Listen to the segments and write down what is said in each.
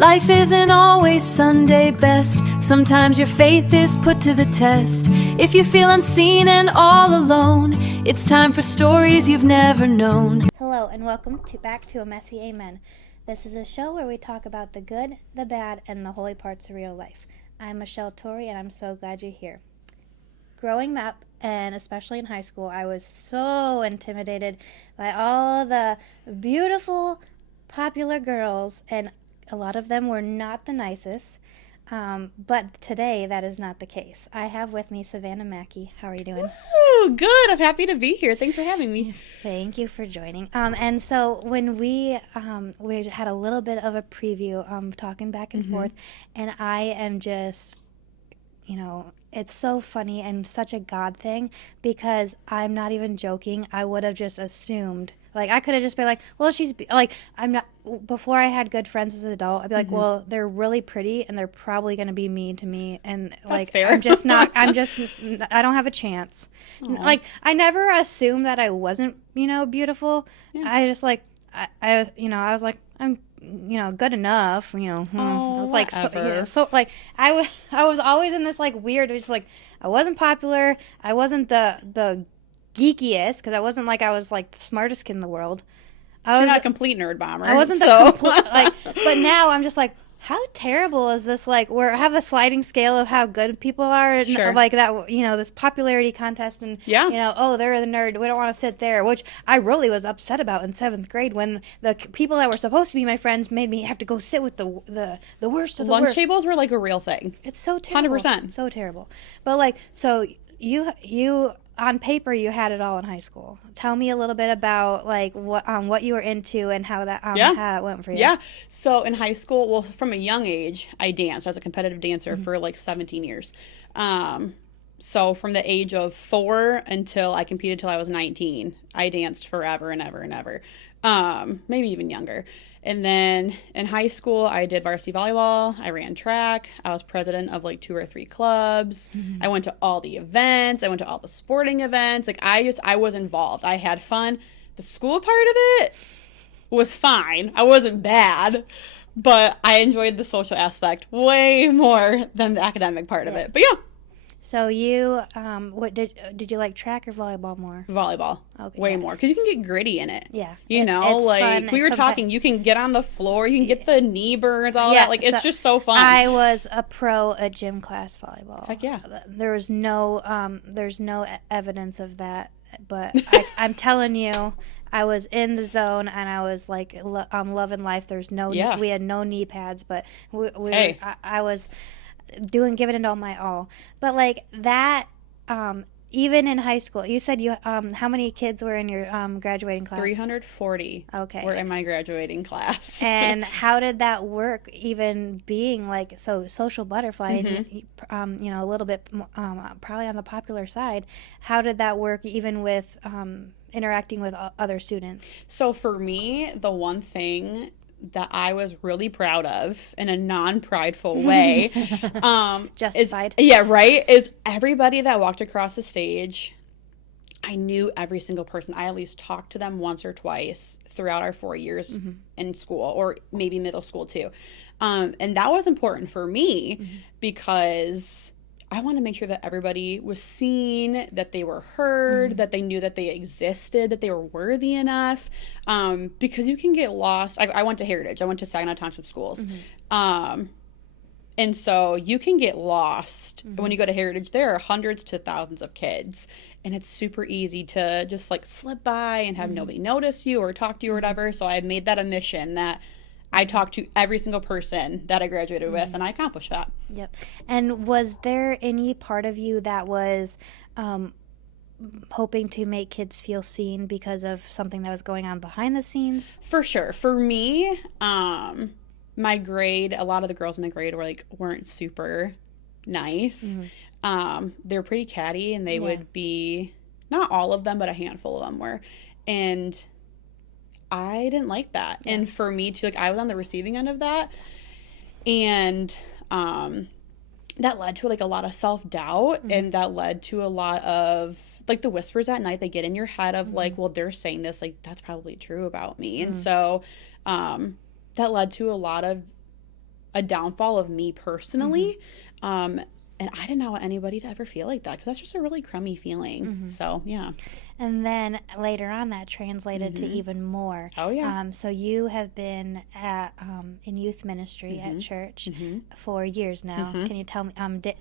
Life isn't always Sunday best. Sometimes your faith is put to the test. If you feel unseen and all alone, it's time for stories you've never known. Hello and welcome back to A Messy Amen. This is a show where we talk about the good, the bad, and the holy parts of real life. I'm Michelle Torrey and I'm so glad you're here. Growing up, and especially in high school, I was so intimidated by all the beautiful, popular girls, and a lot of them were not the nicest. But today, that is not the case. I have with me Savannah Mackie. How are you doing? Oh, good. I'm happy to be here. Thanks for having me. Thank you for joining. And so when we had a little bit of a preview, talking back and forth, and I am just, it's so funny and such a God thing, because I'm not even joking. I would have just assumed, I could have just been like, well, I'm not, before I had good friends as an adult, I'd be like, well, they're really pretty and they're probably going to be mean to me. And That's fair. I don't have a chance. Aww. I never assumed that I wasn't, beautiful. Yeah. I just I was like, I'm, good enough, I was like, I was always in this weird, just I wasn't popular. I wasn't the geekiest, because I wasn't I was the smartest kid in the world. You're not a complete nerd bomber. I wasn't the complete, but now I'm just how terrible is this? Where I have a sliding scale of how good people are, and sure. That, this popularity contest, and oh, they're the nerd. We don't want to sit there, which I really was upset about in 7th grade when the people that were supposed to be my friends made me have to go sit with the worst of the Lunch worst. tables were a real thing. It's so terrible. 100%. So terrible. But so you on paper, you had it all in high school. Tell me a little bit about what you were into and how that how that went for you. Yeah. So in high school, well, from a young age, I danced. I was a competitive dancer for 17 years. So from the age of 4 until I competed till I was 19, I danced forever and ever and ever. Maybe even younger. And then in high school, I did varsity volleyball. I ran track. I was president of 2 or 3 clubs. I went to all the events. I went to all the sporting events. I was involved. I had fun. The school part of it was fine. I wasn't bad, but I enjoyed the social aspect way more than the academic part of it. But yeah. So you, what did you like, track or volleyball more? Volleyball. Okay. Way more. Because you can get gritty in it. Yeah. It's fun. We were talking, you can get on the floor, you can get the knee burns, all that. It's just so fun. I was a pro at gym class volleyball. Heck yeah. There's no evidence of that, but I'm telling you, I was in the zone and I was loving life. There's no, we had no knee pads, but I was giving it all my all. But that, even in high school, you said you how many kids were in your graduating class? 340. Okay. Were in my graduating class. And how did that work, even being social butterfly, and a little bit probably on the popular side? How did that work, even with interacting with other students? So for me, the one thing that I was really proud of in a non-prideful way, justified. Is everybody that walked across the stage, I knew every single person. I at least talked to them once or twice throughout our 4 years in school, or maybe middle school too. And that was important for me because I want to make sure that everybody was seen, that they were heard, that they knew that they existed, that they were worthy enough. Because you can get lost. I went to Heritage. I went to Saginaw Township Schools. And so you can get lost. When you go to Heritage, there are hundreds to thousands of kids. And it's super easy to just slip by and have nobody notice you or talk to you or whatever. So I made that a mission that I talked to every single person that I graduated with, and I accomplished that. Yep. And was there any part of you that was hoping to make kids feel seen because of something that was going on behind the scenes? For sure. For me, my grade, a lot of the girls in my grade weren't super nice. They were pretty catty, and they would be, not all of them, but a handful of them were. And I didn't like that. Yeah. And for me to I was on the receiving end of that, and that led to a lot of self-doubt, and that led to a lot of the whispers at night that get in your head of well, they're saying this, that's probably true about me. And so that led to a lot of a downfall of me personally. And I didn't want anybody to ever feel like that, because that's just a really crummy feeling. So, yeah. And then later on, that translated to even more. Oh, yeah. So you have been at in youth ministry at church for years now. Can you tell me,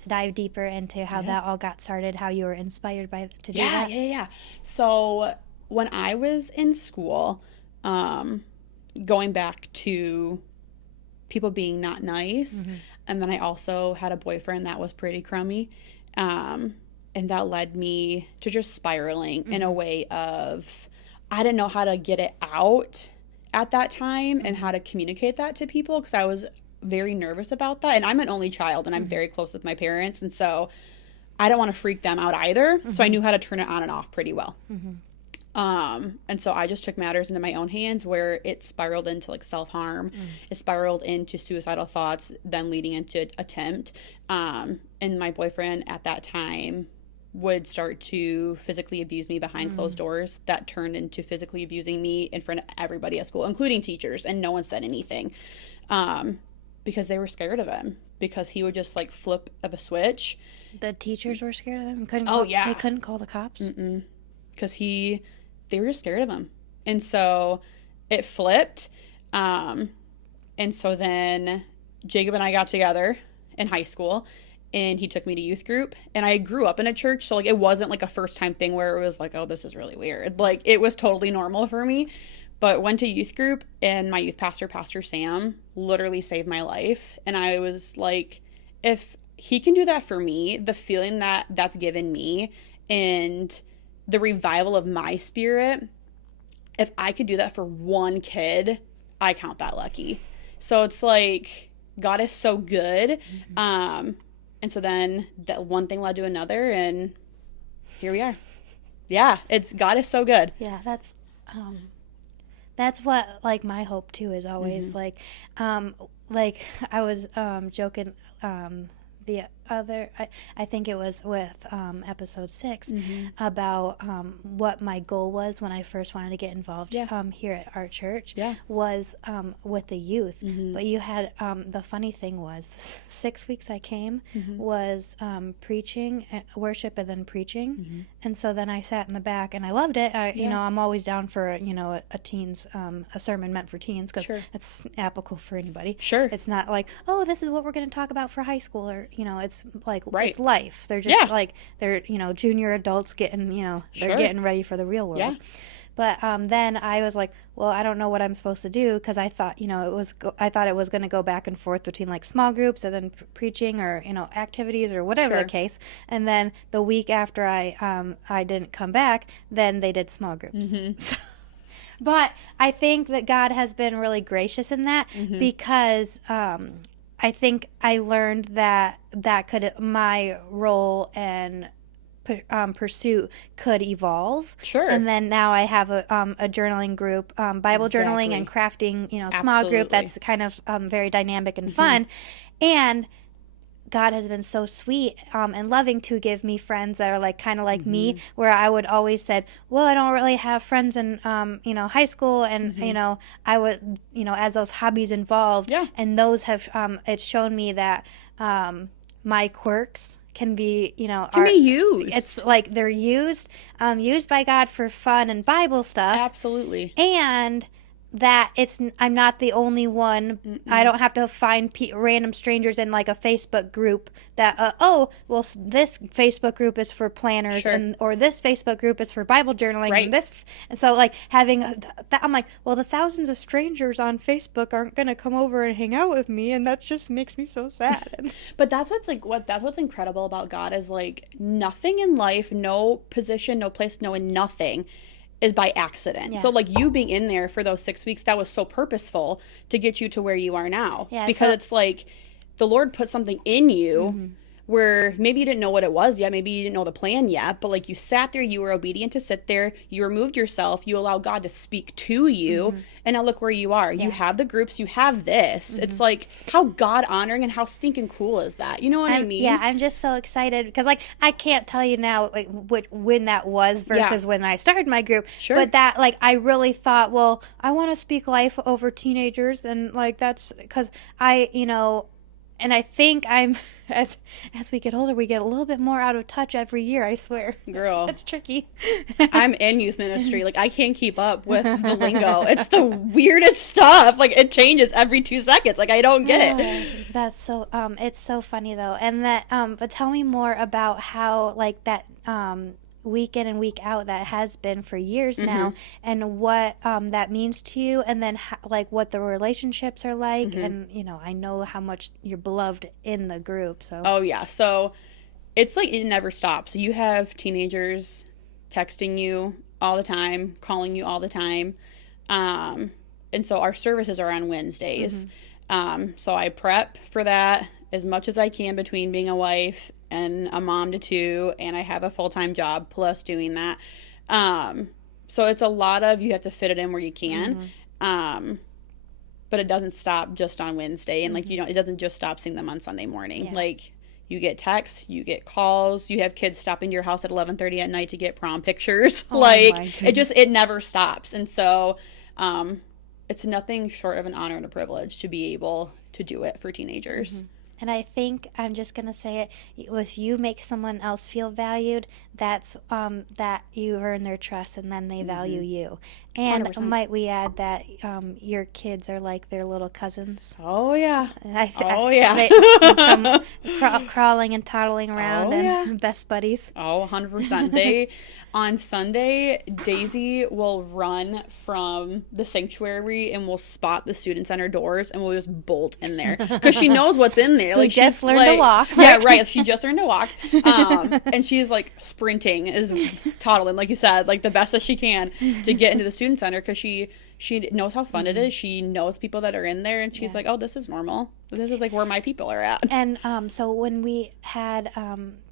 dive deeper into how that all got started, how you were inspired to do that? Yeah. So when I was in school, going back to people being not nice, and then I also had a boyfriend that was pretty crummy, and that led me to just spiraling in a way of, I didn't know how to get it out at that time and how to communicate that to people, because I was very nervous about that. And I'm an only child, and I'm very close with my parents, and so I don't want to freak them out either. So I knew how to turn it on and off pretty well. And so I just took matters into my own hands, where it spiraled into like self-harm. It spiraled into suicidal thoughts, then leading into attempt. And my boyfriend at that time would start to physically abuse me behind closed doors. That turned into physically abusing me in front of everybody at school, including teachers, and no one said anything, because they were scared of him, because he would just like flip of a switch. The teachers were scared of him? They couldn't call the cops? Because they were just scared of him. And so it flipped. And so then Jacob and I got together in high school, and he took me to youth group. And I grew up in a church, so like it wasn't like a first time thing where it was like, oh, this is really weird. Like, it was totally normal for me. But went to youth group, and my youth pastor, Pastor Sam, literally saved my life. And I was like, if he can do that for me, the feeling that that's given me, and the revival of my spirit, if I could do that for one kid, I count that lucky. So it's like, God is so good. And so then that one thing led to another, and here we are. Yeah, God is so good. Yeah, that's what, like, my hope too is always like I was joking the other, I think it was with episode 6, about what my goal was when I first wanted to get involved here at our church, was with the youth. But you had, the funny thing was, the 6 weeks I came was preaching, worship, and then preaching. And so then I sat in the back, and I loved it. You know, I'm always down for, a teens, a sermon meant for teens, because it's applicable for anybody. It's not like, oh, this is what we're going to talk about for high school, or, it's like, it's life. They're just like, they're, junior adults getting, they're getting ready for the real world. But then I was like, well, I don't know what I'm supposed to do, because I thought, I thought it was going to go back and forth between like small groups and then preaching, or, activities, or whatever the case. And then the week after I didn't come back, then they did small groups. So, but I think that God has been really gracious in that, because I think I learned that my role and pursuit could evolve. And then now I have a journaling group, Bible journaling and crafting, small group that's kind of very dynamic and fun. And God has been so sweet and loving to give me friends that are like kind of like me, where I would always said, well, I don't really have friends in high school, and I would as those hobbies involved, and those have it's shown me that my quirks can be be used. It's like they're used by God for fun and Bible stuff. Absolutely. And that I'm not the only one. I don't have to find random strangers in like a Facebook group that this Facebook group is for planners, or this Facebook group is for Bible journaling, and so like having that, I'm like, well, the thousands of strangers on Facebook aren't gonna come over and hang out with me, and that just makes me so sad. But that's what's incredible about God is like nothing in life, no position, no place, nothing is by accident. So like you being in there for those 6 weeks, that was so purposeful to get you to where you are now. Because it's like the Lord put something in you, where maybe you didn't know what it was yet, maybe you didn't know the plan yet, but like you sat there, you were obedient to sit there, you removed yourself, you allow God to speak to you, and now look where you are. You have the groups, you have this. It's like, how God honoring and how stinking cool is that? You know what I mean? Yeah, I'm just so excited because like I can't tell you now like when that was versus when I started my group. Sure. But that like I really thought, well, I want to speak life over teenagers, and like that's because I and I think I'm as we get older, we get a little bit more out of touch every year. I swear, girl, it's tricky. I'm in youth ministry. Like I can't keep up with the lingo. It's the weirdest stuff. Like it changes every 2 seconds. Like I don't get it. That's so. It's so funny though, and that. But tell me more about how like that. Week in and week out that has been for years now, and what that means to you, and then like what the relationships are like, and I know how much you're beloved in the group. So oh yeah, so it's like it never stops. You have teenagers texting you all the time, calling you all the time, and so our services are on Wednesdays. So I prep for that as much as I can between being a wife and a mom to 2, and I have a full-time job plus doing that. So it's a lot of, you have to fit it in where you can. But it doesn't stop just on Wednesday, and like it doesn't just stop seeing them on Sunday morning. Yeah. Like you get texts, you get calls, you have kids stop into your house at 11:30 at night to get prom pictures. Oh, like it never stops. And so it's nothing short of an honor and a privilege to be able to do it for teenagers. And I think I'm just going to say it, if you make someone else feel valued, that's that you earn their trust, and then they value you. And 100%. Might we add that your kids are like their little cousins? Oh, yeah. Crawling and toddling around and best buddies. Oh, 100%. On Sunday, Daisy will run from the sanctuary and will spot the student center doors and will just bolt in there because she knows what's in there. Like she just learned to walk. Yeah, right. She just learned to walk. And she's like sprinting, is toddling, like you said, like the best that she can to get into the student center because she knows how fun it is. She knows people that are in there, and she's like, oh, this is normal. This is like where my people are at. And so when we had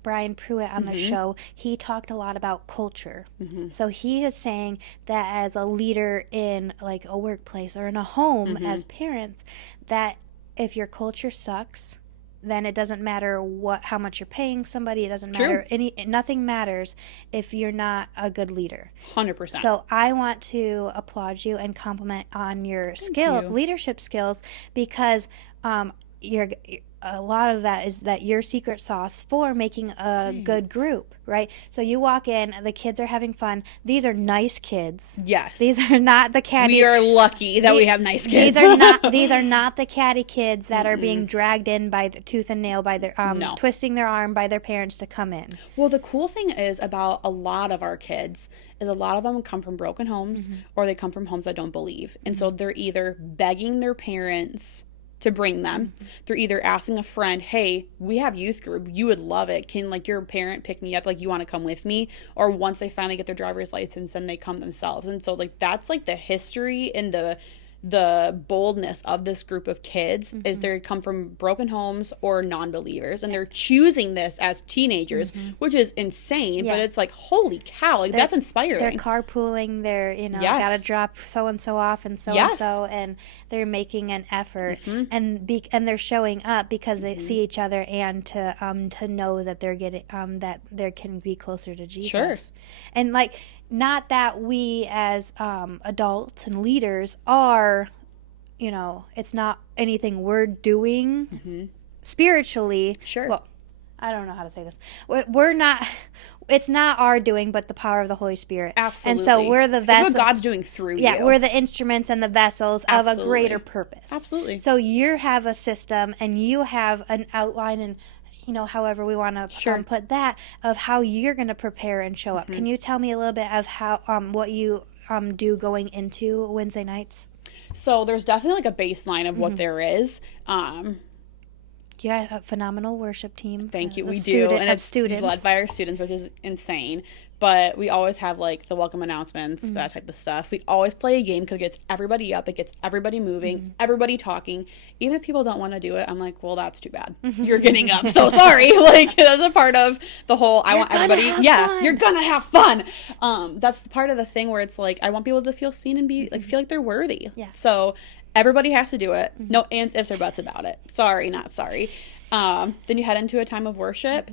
Brian Pruitt on the show, he talked a lot about culture. So he is saying that as a leader in like a workplace or in a home as parents, that if your culture sucks, then it doesn't matter how much you're paying somebody. It doesn't matter. Nothing matters if you're not a good leader. 100%. So I want to applaud you and compliment on your leadership skills, because a lot of that is that your secret sauce for making a good group, right? So you walk in, the kids are having fun. These are nice kids. Yes. These are not the catty. We are lucky that we have nice kids. These are not the catty kids that are being dragged in by the tooth and nail by their twisting their arm by their parents to come in. Well, the cool thing is about a lot of our kids is a lot of them come from broken homes or they come from homes that don't believe. And so they're either begging their parents to bring them. They're either asking a friend, hey, we have youth group, you would love it, can like your parent pick me up, like you want to come with me? Or once they finally get their driver's license, then they come themselves. And so like that's like the history and the boldness of this group of kids is they come from broken homes or non-believers, and they're choosing this as teenagers, which is insane. But it's like, holy cow, like that's inspiring. They're carpooling, they're gotta drop so and so off and so and so, and they're making an effort, and they're showing up because they see each other, and to know that they're getting that they can be closer to Jesus. And like, not that we as adults and leaders are, it's not anything we're doing spiritually. Well, I don't know how to say this. We're not, it's not our doing, but the power of the Holy Spirit. Absolutely. And so we're the vessels. It's what God's doing through you. Yeah, we're the instruments and the vessels of a greater purpose. Absolutely. So you have a system, and you have an outline, and however we want to put that, of how you're going to prepare and show up. Can you tell me a little bit of how what you do going into Wednesday nights? So there's definitely like a baseline of what there is. Yeah, a phenomenal worship team. Thank you. We do. Student And of it's students. led by our students, which is insane. But we always have, like, the welcome announcements, that type of stuff. We always play a game because it gets everybody up. It gets everybody moving, everybody talking. Even if people don't want to do it, I'm like, well, that's too bad. You're getting up. So sorry. Like, that's a part of the whole, I want everybody. Yeah, you're going to have fun. That's part of the thing where it's like, I want people to feel seen and be, like, feel like they're worthy. Yeah. So everybody has to do it. No ands, ifs, or buts about it. Sorry, not sorry. Then you head into a time of worship.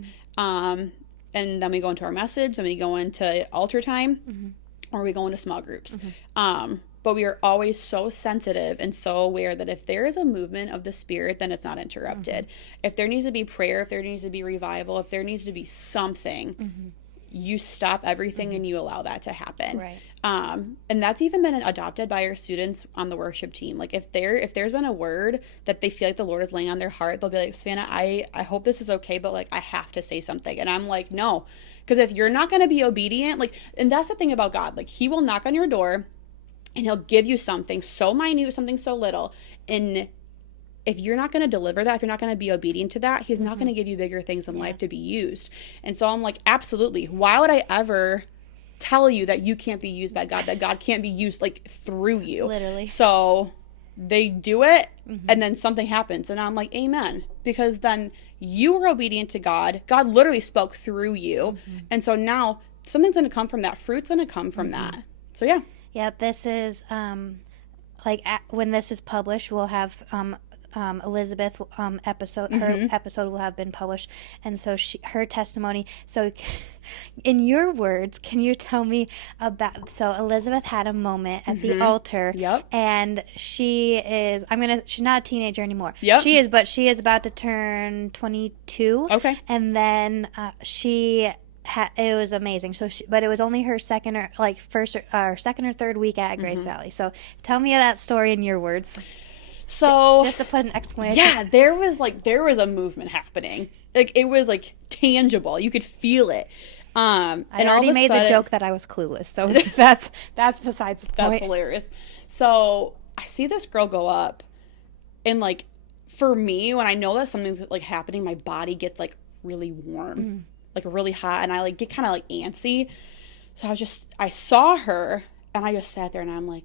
And then we go into our message, then we go into altar time, or we go into small groups. But we are always so sensitive and so aware that if there is a movement of the Spirit, then it's not interrupted. If there needs to be prayer, if there needs to be revival, if there needs to be something, you stop everything and you allow that to happen. Right. And that's even been adopted by our students on the worship team. Like, if there's been a word that they feel like the Lord is laying on their heart, they'll be like, Savannah, I hope this is okay, but, like, I have to say something. And I'm like, no, because if you're not going to be obedient, like, and that's the thing about God, like, he will knock on your door and he'll give you something so minute, something so little. And if you're not going to deliver that, if you're not going to be obedient to that, he's not going to give you bigger things in life to be used. And so I'm like, absolutely. Why would I ever tell you that you can't be used by God, that God can't be used, like, through you? Literally. So they do it, and then something happens. And I'm like, amen. Because then you were obedient to God. God literally spoke through you. And so now something's going to come from that. Fruit's going to come from that. So, yeah. Yeah, this is, when this is published, we'll have Elizabeth episode. Her episode will have been published, and so her testimony. So, in your words, can you tell me about? So Elizabeth had a moment at the altar. Yep. And she is. She's not a teenager anymore. Yep. She is, but she is about to turn 22. Okay. And then it was amazing. So, but it was only her second or third week at Grace Valley. So, tell me that story in your words. So just to put an explanation. Yeah, there was a movement happening. Like, it was, like, tangible. You could feel it. I already made the joke that I was clueless. So that's besides the point. That's hilarious. So I see this girl go up, and, like, for me, when I know that something's, like, happening, my body gets, like, really warm, like, really hot, and I, like, get kind of, like, antsy. So I saw her, and I just sat there, and I'm like,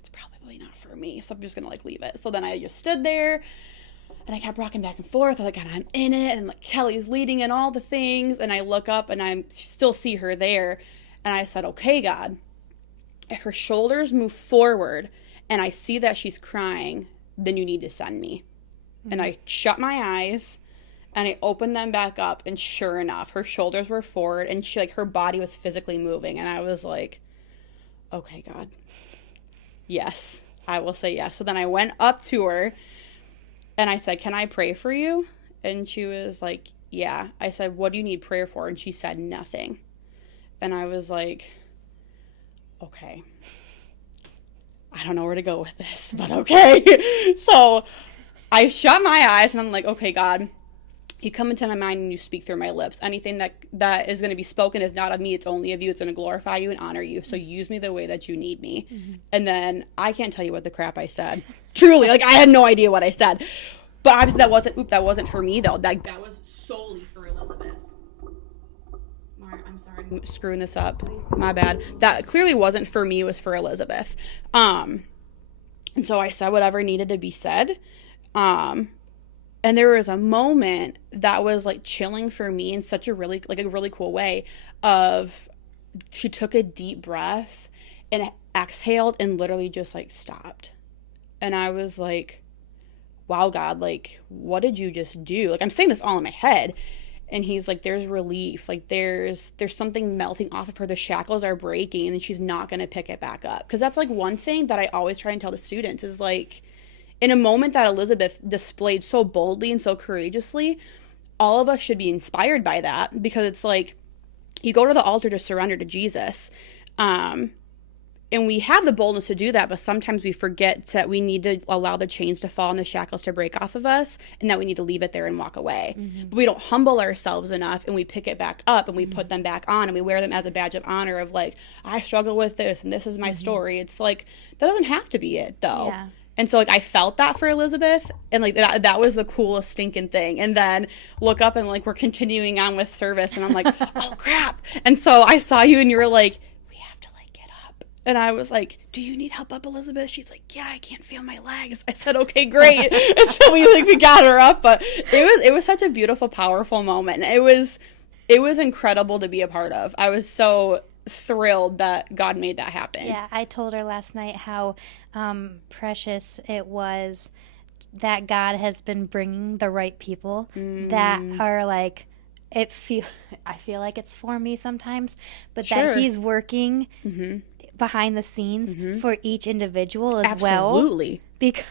it's probably not for me, so I'm just gonna, like, leave it. So then I just stood there, and I kept rocking back and forth. I'm in it, and, like, Kelly's leading and all the things, and I look up, and I still see her there, and I said, okay, God, if her shoulders move forward, and I see that she's crying, then you need to send me. And I shut my eyes, and I opened them back up, and sure enough, her shoulders were forward, and she, like, her body was physically moving, and I was like, okay, God. Yes, I will say yes. So then I went up to her, and I said, can I pray for you? And she was like, yeah. I said, what do you need prayer for? And she said, nothing. And I was like, okay. I don't know where to go with this, but okay. So I shut my eyes, and I'm like, okay, God, you come into my mind and you speak through my lips. Anything that is going to be spoken is not of me. It's only of you. It's going to glorify you and honor you. So use me the way that you need me. And then I can't tell you what the crap I said. Truly, like, I had no idea what I said. But obviously that wasn't for me, though. That was solely for Elizabeth. I'm sorry, I'm screwing this up. My bad. That clearly wasn't for me. It was for Elizabeth. And so I said whatever needed to be said. And there was a moment that was, like, chilling for me in such a really cool way of she took a deep breath and exhaled and literally just, like, stopped. And I was like, wow, God, like, what did you just do? Like, I'm saying this all in my head. And he's like, there's relief. Like, there's something melting off of her. The shackles are breaking, and she's not going to pick it back up. Because that's, like, one thing that I always try and tell the students is, like, in a moment that Elizabeth displayed so boldly and so courageously, all of us should be inspired by that, because it's like, you go to the altar to surrender to Jesus, and we have the boldness to do that, but sometimes we forget that we need to allow the chains to fall and the shackles to break off of us, and that we need to leave it there and walk away. But we don't humble ourselves enough, and we pick it back up, and we put them back on, and we wear them as a badge of honor of, like, I struggle with this, and this is my story. It's like, that doesn't have to be it, though. Yeah. And so, like, I felt that for Elizabeth, and, like, that was the coolest stinking thing. And then look up, and, like, we're continuing on with service, and I'm like, oh, crap. And so I saw you, and you were like, we have to, like, get up. And I was like, do you need help up, Elizabeth? She's like, yeah, I can't feel my legs. I said, okay, great. And so we got her up. But it was such a beautiful, powerful moment. It was incredible to be a part of. I was so thrilled that God made that happen. Yeah, I told her last night how precious it was that God has been bringing the right people that are like, I feel like it's for me sometimes, but that he's working behind the scenes for each individual as well. Absolutely. Because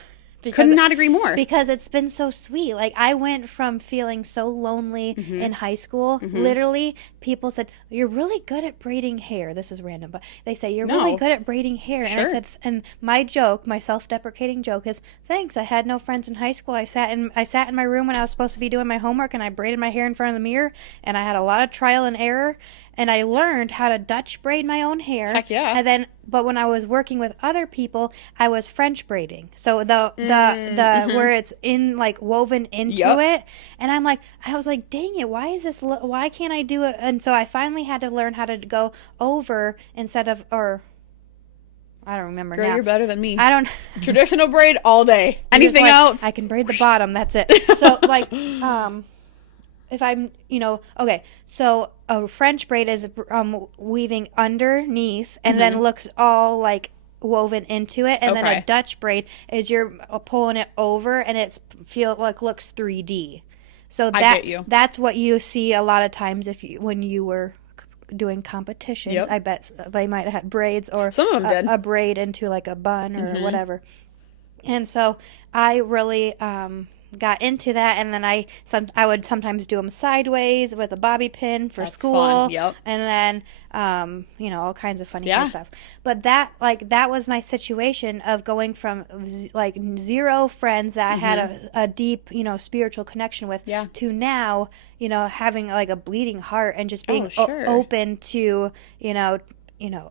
Could not agree more. Because it's been so sweet. Like, I went from feeling so lonely in high school. Literally, people said, you're really good at braiding hair. This is random, but they say, you're really good at braiding hair. And I said, and my joke, my self-deprecating joke is, thanks, I had no friends in high school. I sat in my room when I was supposed to be doing my homework, and I braided my hair in front of the mirror, and I had a lot of trial and error. And I learned how to Dutch braid my own hair. Heck yeah. And then, but when I was working with other people, I was French braiding. So the where it's in, like, woven into it. And I was like, dang it, why can't I do it? And so I finally had to learn how to go over instead of, or I don't remember. Girl, now. You're better than me. I don't. Traditional braid all day. Anything like, else? I can braid the bottom. That's it. So, like, if I'm, okay, so a French braid is weaving underneath and then looks all, like, woven into it, and then a Dutch braid is you're pulling it over and looks 3D. So I get you. That's what you see a lot of times when you were doing competitions. Yep. I bet they might have had braids, or some of them did a braid into, like, a bun or whatever. And so I really got into that, and then I would sometimes do them sideways with a bobby pin for school. Fun. Yep. And then all kinds of funny hairstyles. But that was my situation of going from like zero friends that I had a deep spiritual connection with to now having, like, a bleeding heart and just being open to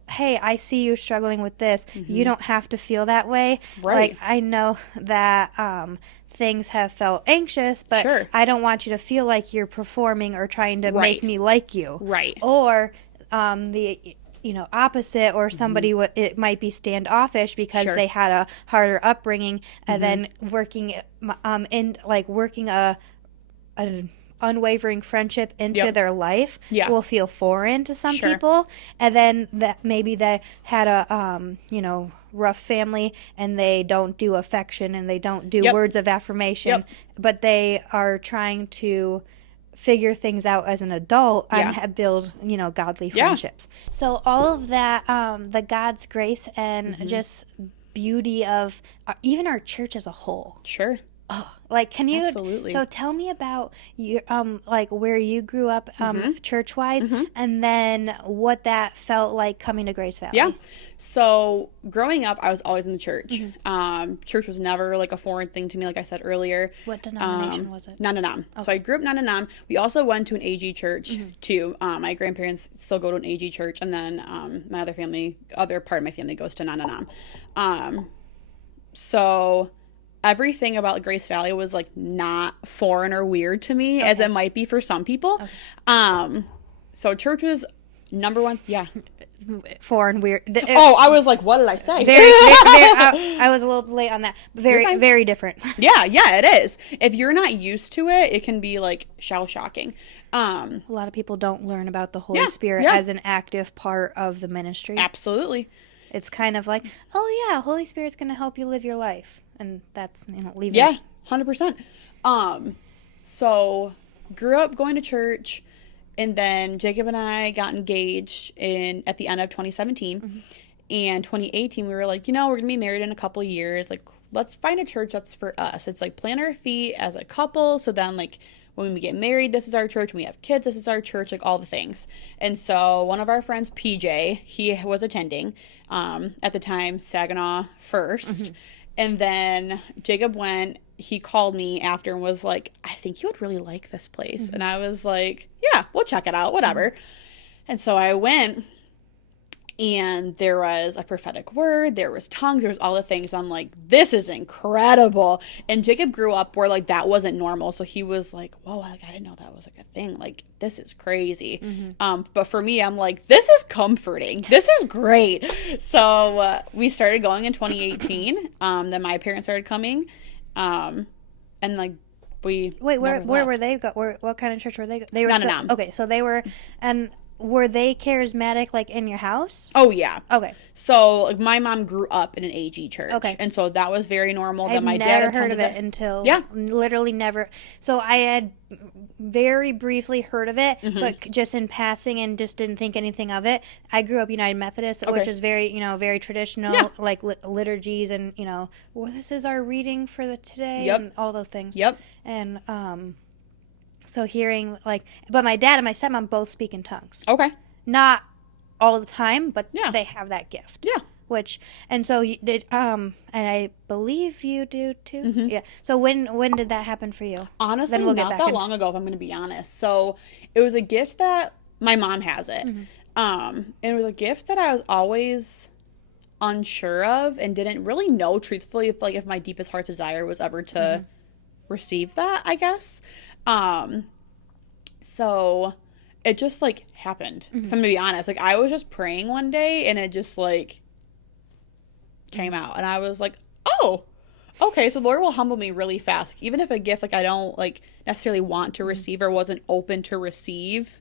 hey, I see you struggling with this. You don't have to feel that way. Right. Like, I know that things have felt anxious, but I don't want you to feel like you're performing or trying to make me like you. Right. Or the opposite, or somebody it might be standoffish because they had a harder upbringing, and then working an unwavering friendship into their life will feel foreign to some people, and then that maybe they had a rough family and they don't do affection and they don't do words of affirmation, but they are trying to figure things out as an adult and build godly friendships. So all of that, the God's grace and just beauty of even our church as a whole. Like, can you? Absolutely. So tell me about your like where you grew up church wise, and then what that felt like coming to Grace Valley. Yeah. So growing up, I was always in the church. Church was never, like, a foreign thing to me, like I said earlier. What denomination was it? Nananam. Okay. So I grew up Nananam. We also went to an AG church too. My grandparents still go to an AG church, and then my other part of my family goes to Nananam. So everything about Grace Valley was, like, not foreign or weird to me as it might be for some people. So church was number one. Yeah. Foreign, weird. I was like, what did I say? I was a little late on that. Very, very different. Yeah, it is. If you're not used to it, it can be, like, shell-shocking. A lot of people don't learn about the Holy Spirit as an active part of the ministry. Absolutely. It's kind of like, oh yeah, Holy Spirit's going to help you live your life. And that's, leave it. Yeah, 100%. So grew up going to church, and then Jacob and I got engaged at the end of 2017. And 2018, we were like, we're going to be married in a couple years. Like, let's find a church that's for us. It's like plant our feet as a couple. So then, like, when we get married, this is our church. When we have kids, this is our church, like, all the things. And so one of our friends, PJ, he was attending, at the time, Saginaw First. And then Jacob went, he called me after and was like, I think you would really like this place. And I was like, yeah, we'll check it out, whatever. And so I went, And there was a prophetic word, there was tongues, there was all the things. I'm like, this is incredible. And Jacob grew up where like that wasn't normal, so he was like, whoa, like I didn't know that was like a thing, like this is crazy. But for me, I'm like, this is comforting, this is great. So we started going in 2018. Then my parents started coming, and like we Wait, where were they what kind of church were they? They were okay, so they were, and were they charismatic like in your house? Oh yeah. Okay. So like my mom grew up in an AG church. Okay. And so that was very normal. I've never heard of it until literally never. So I had very briefly heard of it, but just in passing and just didn't think anything of it. I grew up United Methodist, which is very, very traditional, like liturgies and, well, this is our reading for the today and all those things. Yep. And so hearing but my dad and my stepmom both speak in tongues. Okay. Not all the time, but they have that gift. Yeah. And so you did, and I believe you do too. Yeah. So when did that happen for you? Honestly, then not that long ago, if I'm going to be honest. So it was a gift that my mom has it. And it was a gift that I was always unsure of and didn't really know truthfully if my deepest heart's desire was ever to receive that, I guess. So it just happened. If I'm gonna be honest, I was just praying one day and it just came out, and I was like, oh, okay, so the Lord will humble me really fast, even if a gift I don't necessarily want to receive or wasn't open to receive.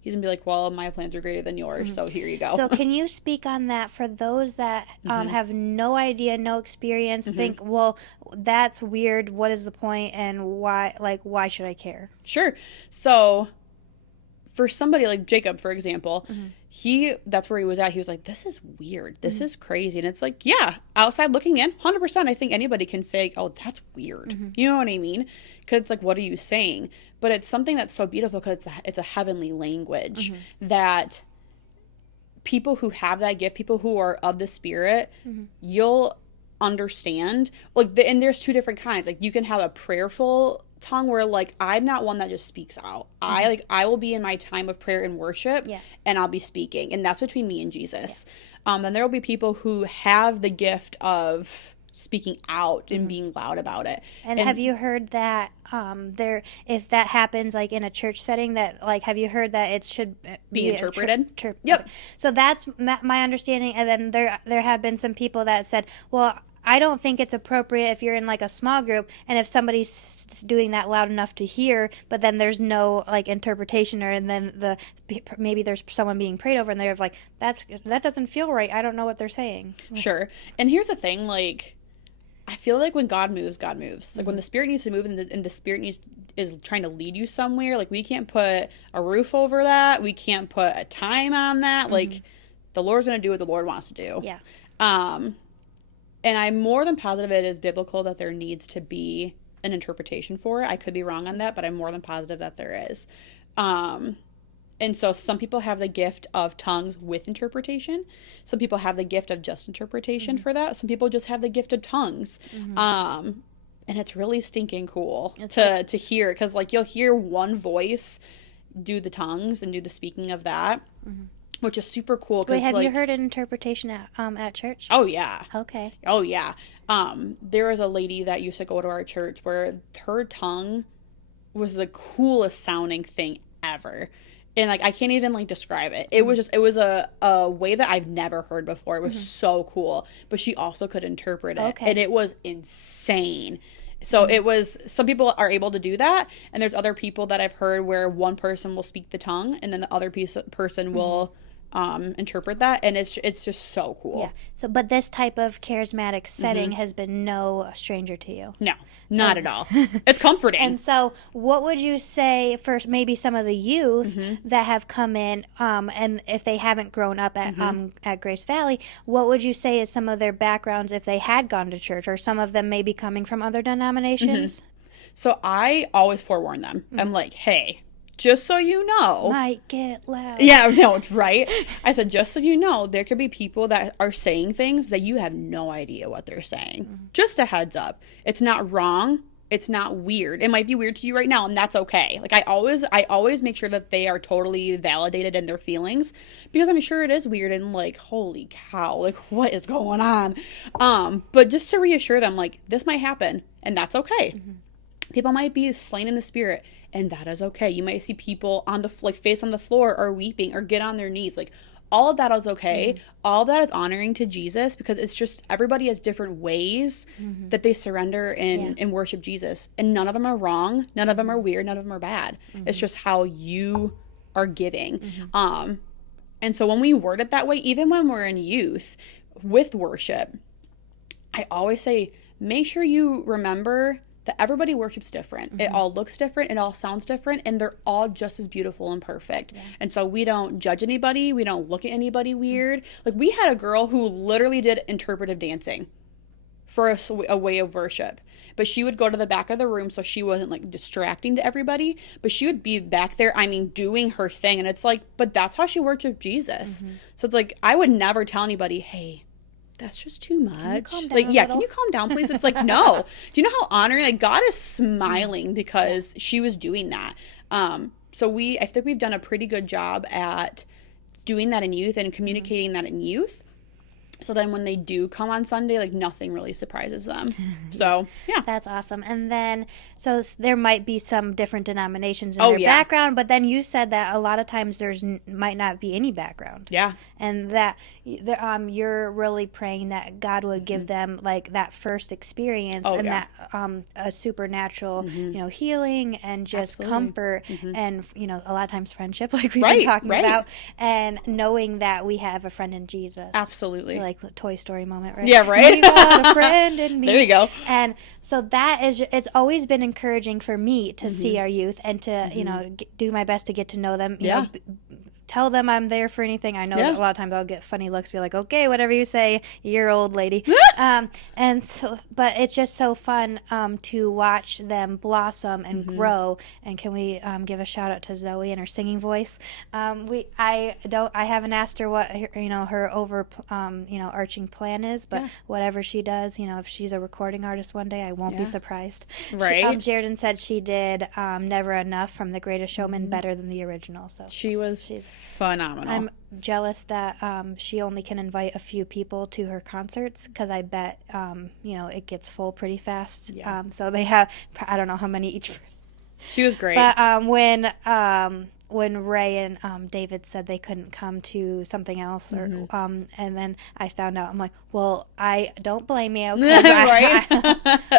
He's gonna be like, well, my plans are greater than yours, so here you go. So can you speak on that for those that have no idea, no experience, think, well, that's weird, what is the point, and why should I care? Sure. So for somebody like Jacob, for example, that's where he was at. He was like, this is weird. This is crazy. And it's yeah, outside looking in, 100%, I think anybody can say, oh, that's weird. You know what I mean? Because it's what are you saying? But it's something that's so beautiful because it's a heavenly language that people who have that gift, people who are of the Spirit, you'll understand. And there's two different kinds. You can have a prayerful tongue where I'm not one that just speaks out. I will be in my time of prayer and worship, and I'll be speaking, and that's between me and Jesus. Then there will be people who have the gift of speaking out and being loud about it. And have you heard that if that happens in a church setting, that have you heard that it should be interpreted? Yep. So that's my understanding. And then there have been some people that said, well, I don't think it's appropriate if you're in a small group and if somebody's doing that loud enough to hear, but then there's no interpretation, or and then maybe there's someone being prayed over and they're that doesn't feel right. I don't know what they're saying. Sure. And here's the thing, I feel when God moves, God moves. When the Spirit needs to move and the Spirit is trying to lead you somewhere, we can't put a roof over that. We can't put a time on that. The Lord's going to do what the Lord wants to do. Yeah. And I'm more than positive it is biblical that there needs to be an interpretation for it. I could be wrong on that, but I'm more than positive that there is. And so some people have the gift of tongues with interpretation. Some people have the gift of just interpretation for that. Some people just have the gift of tongues. And it's really stinking cool to hear, because you'll hear one voice do the tongues and do the speaking of that. Which is super cool. Wait, have you heard an interpretation at church? Oh, yeah. Okay. Oh, yeah. There was a lady that used to go to our church where her tongue was the coolest sounding thing ever. And, I can't even, describe it. It was a way that I've never heard before. It was so cool. But she also could interpret it. Okay. And it was insane. So it was, some people are able to do that. And there's other people that I've heard where one person will speak the tongue and then the other person will interpret that, and it's just so cool. Yeah. So, but this type of charismatic setting has been no stranger to you. No, not at all. It's comforting. And so, what would you say for maybe some of the youth that have come in, and if they haven't grown up at Grace Valley, what would you say is some of their backgrounds if they had gone to church, or some of them maybe coming from other denominations? So I always forewarn them. I'm like, hey, just so you know. Might get loud. Yeah, no, it's right. I said, just so you know, there could be people that are saying things that you have no idea what they're saying. Just a heads up. It's not wrong. It's not weird. It might be weird to you right now, and that's okay. Like, I always make sure that they are totally validated in their feelings, because I'm sure it is weird and like, holy cow, like, what is going on? But just to reassure them, like, this might happen, and that's okay. Mm-hmm. People might be slain in the spirit, and that is okay. You might see people on the face on the floor or weeping or get on their knees. Like, all of that is okay. Mm-hmm. All of that is honoring to Jesus, because it's just everybody has different ways mm-hmm. that they surrender and worship Jesus. And none of them are wrong. None of them are weird. None of them are bad. Mm-hmm. It's just how you are giving. Mm-hmm. And so when we word it that way, even when we're in youth with worship, I always say, make sure you remember that everybody worships different. Mm-hmm. It all looks different. It all sounds different. And they're all just as beautiful and perfect. Yeah. And so we don't judge anybody. We don't look at anybody weird. Mm-hmm. Like, we had a girl who literally did interpretive dancing for a way of worship. But she would go to the back of the room so she wasn't, like, distracting to everybody. But she would be back there, doing her thing. And it's like, but that's how she worshiped Jesus. Mm-hmm. So it's like, I would never tell anybody, hey, that's just too much. Can you calm down, please? It's like, no. Do you know how honoring? Like, God is smiling because she was doing that. So I think we've done a pretty good job at doing that in youth and communicating that in youth. So then when they do come on Sunday, like, nothing really surprises them. So, yeah. That's awesome. And then, so there might be some different denominations in their background, but then you said that a lot of times there's might not be any background. Yeah. And that you're really praying that God would give them, like, that first experience that a supernatural, healing and just comfort and, a lot of times friendship, like we've been talking about, and knowing that we have a friend in Jesus. Absolutely. Like a Toy Story moment, right? Yeah, right? You got a friend in me. There you go. And so it's always been encouraging for me to see our youth and to, do my best to get to know them, you know, tell them I'm there for anything. I know that a lot of times I'll get funny looks, be like, okay, whatever you say, you're old lady. And so, but it's just so fun to watch them blossom and grow. And can we give a shout out to Zoe and her singing voice? I haven't asked her what her arching plan is, but whatever she does, if she's a recording artist one day, I won't be surprised. Right. Jaredon said she did Never Enough from The Greatest Showman better than the original. So she's phenomenal. I'm jealous that she only can invite a few people to her concerts, because I bet it gets full pretty fast. Yeah. So they have, I don't know how many each. She was great. But when Ray and David said they couldn't come to something else, or and then I found out, I'm like, well, I don't blame you, right?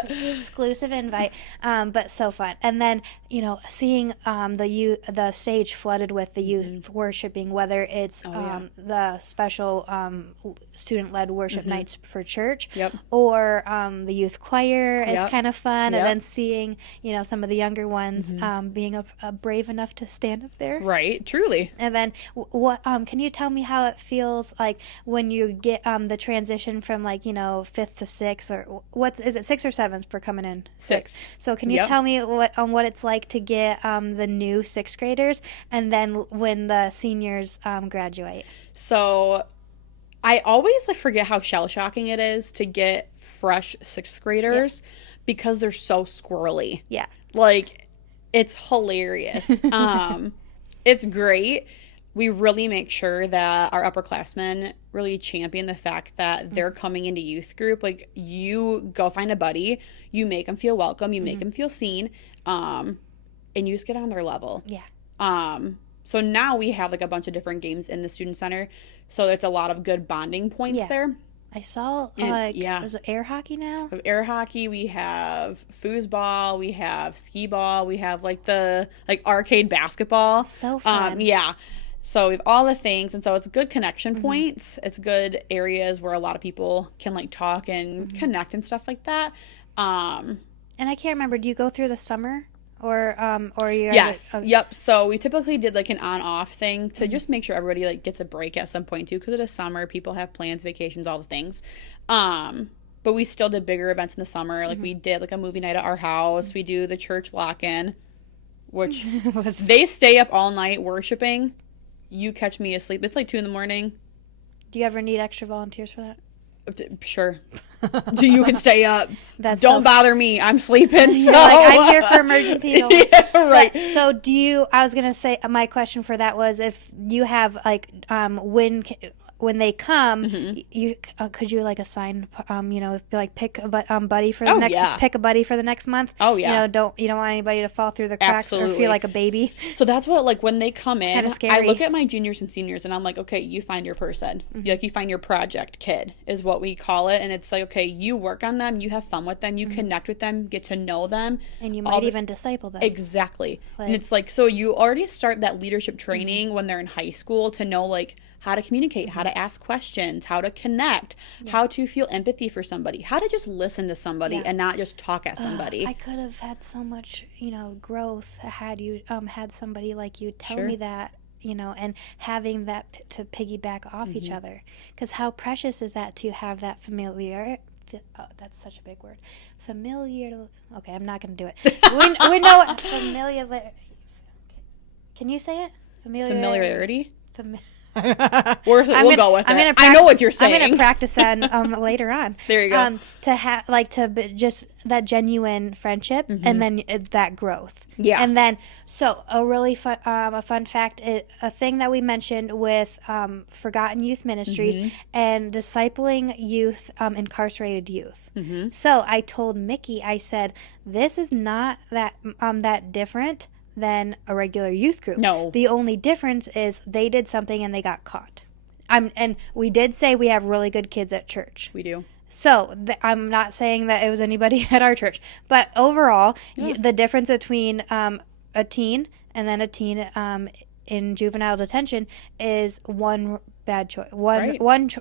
Exclusive invite, but so fun. And then seeing the stage flooded with the youth worshiping, whether it's the special student-led worship nights for church, or the youth choir is kind of fun, and then seeing some of the younger ones being brave enough to stand up there. Right, truly. And then what can you tell me how it feels like when you get the transition from 5th to 6th, or is it 6th or 7th for coming in? 6th. So can you tell me what it's like to get the new 6th graders, and then when the seniors graduate? So I always forget how shell-shocking it is to get fresh 6th graders because they're so squirrely. Yeah. It's hilarious. It's great. We really make sure that our upperclassmen really champion the fact that they're coming into youth group. You go find a buddy, you make them feel welcome, you make them feel seen, and you just get on their level. Yeah. So now we have a bunch of different games in the student center, so it's a lot of good bonding points there. I saw is it air hockey now? We have air hockey, we have foosball, we have skee ball, we have the arcade basketball. So fun. Yeah. So we have all the things, and so it's good connection points. It's good areas where a lot of people can talk and connect and stuff like that. And I can't remember, do you go through the summer? Or you're... Yes. Yep. So we typically did an on-off thing to just make sure everybody gets a break at some point too, because it is summer. People have plans, vacations, all the things. But we still did bigger events in the summer. We did a movie night at our house. We do the church lock-in, which they stay up all night worshiping. You catch me asleep. It's 2 a.m. Do you ever need extra volunteers for that? Sure. So you can stay up. That's Don't bother me. I'm sleeping. You're So. like, I'm here for emergencies only. Yeah, right. But, so do you, I was going to say, my question for that was if you have like, when they come, you could you like assign, be like pick a buddy for the pick a buddy for the next month. Oh yeah. You don't want anybody to fall through the cracks or feel like a baby. So that's what, like, when they come in, Kinda scary. I look at my juniors and seniors and I'm like, okay, you find your person. Like, you find your project kid is what we call it. And it's like, okay, you work on them, you have fun with them, you connect with them, get to know them. And you might even disciple them. Exactly. And it's like, so you already start that leadership training when they're in high school to know, like, how to communicate, how to ask questions, how to connect, how to feel empathy for somebody, how to just listen to somebody and not just talk at somebody. I could have had so much, growth had you had somebody like you tell me that, and having that to piggyback off each other. Because how precious is that to have that familiar? Oh, that's such a big word. Familiar. Okay, I'm not going to do it. we know familiar. Can you say it? Familiarity? We'll go with it. I know what you're saying. I'm going to practice that later on. There you go. To have just that genuine friendship, and then that growth. Yeah. And then a really fun a fun fact, a thing that we mentioned with Forgotten Youth Ministries and discipling youth, incarcerated youth. So I told Mickey, I said, this is not that different than a regular youth group. No. The only difference is they did something and they got caught. And we did say we have really good kids at church. We do. So I'm not saying that it was anybody at our church. But overall, the difference between a teen and then a teen in juvenile detention is one bad choice.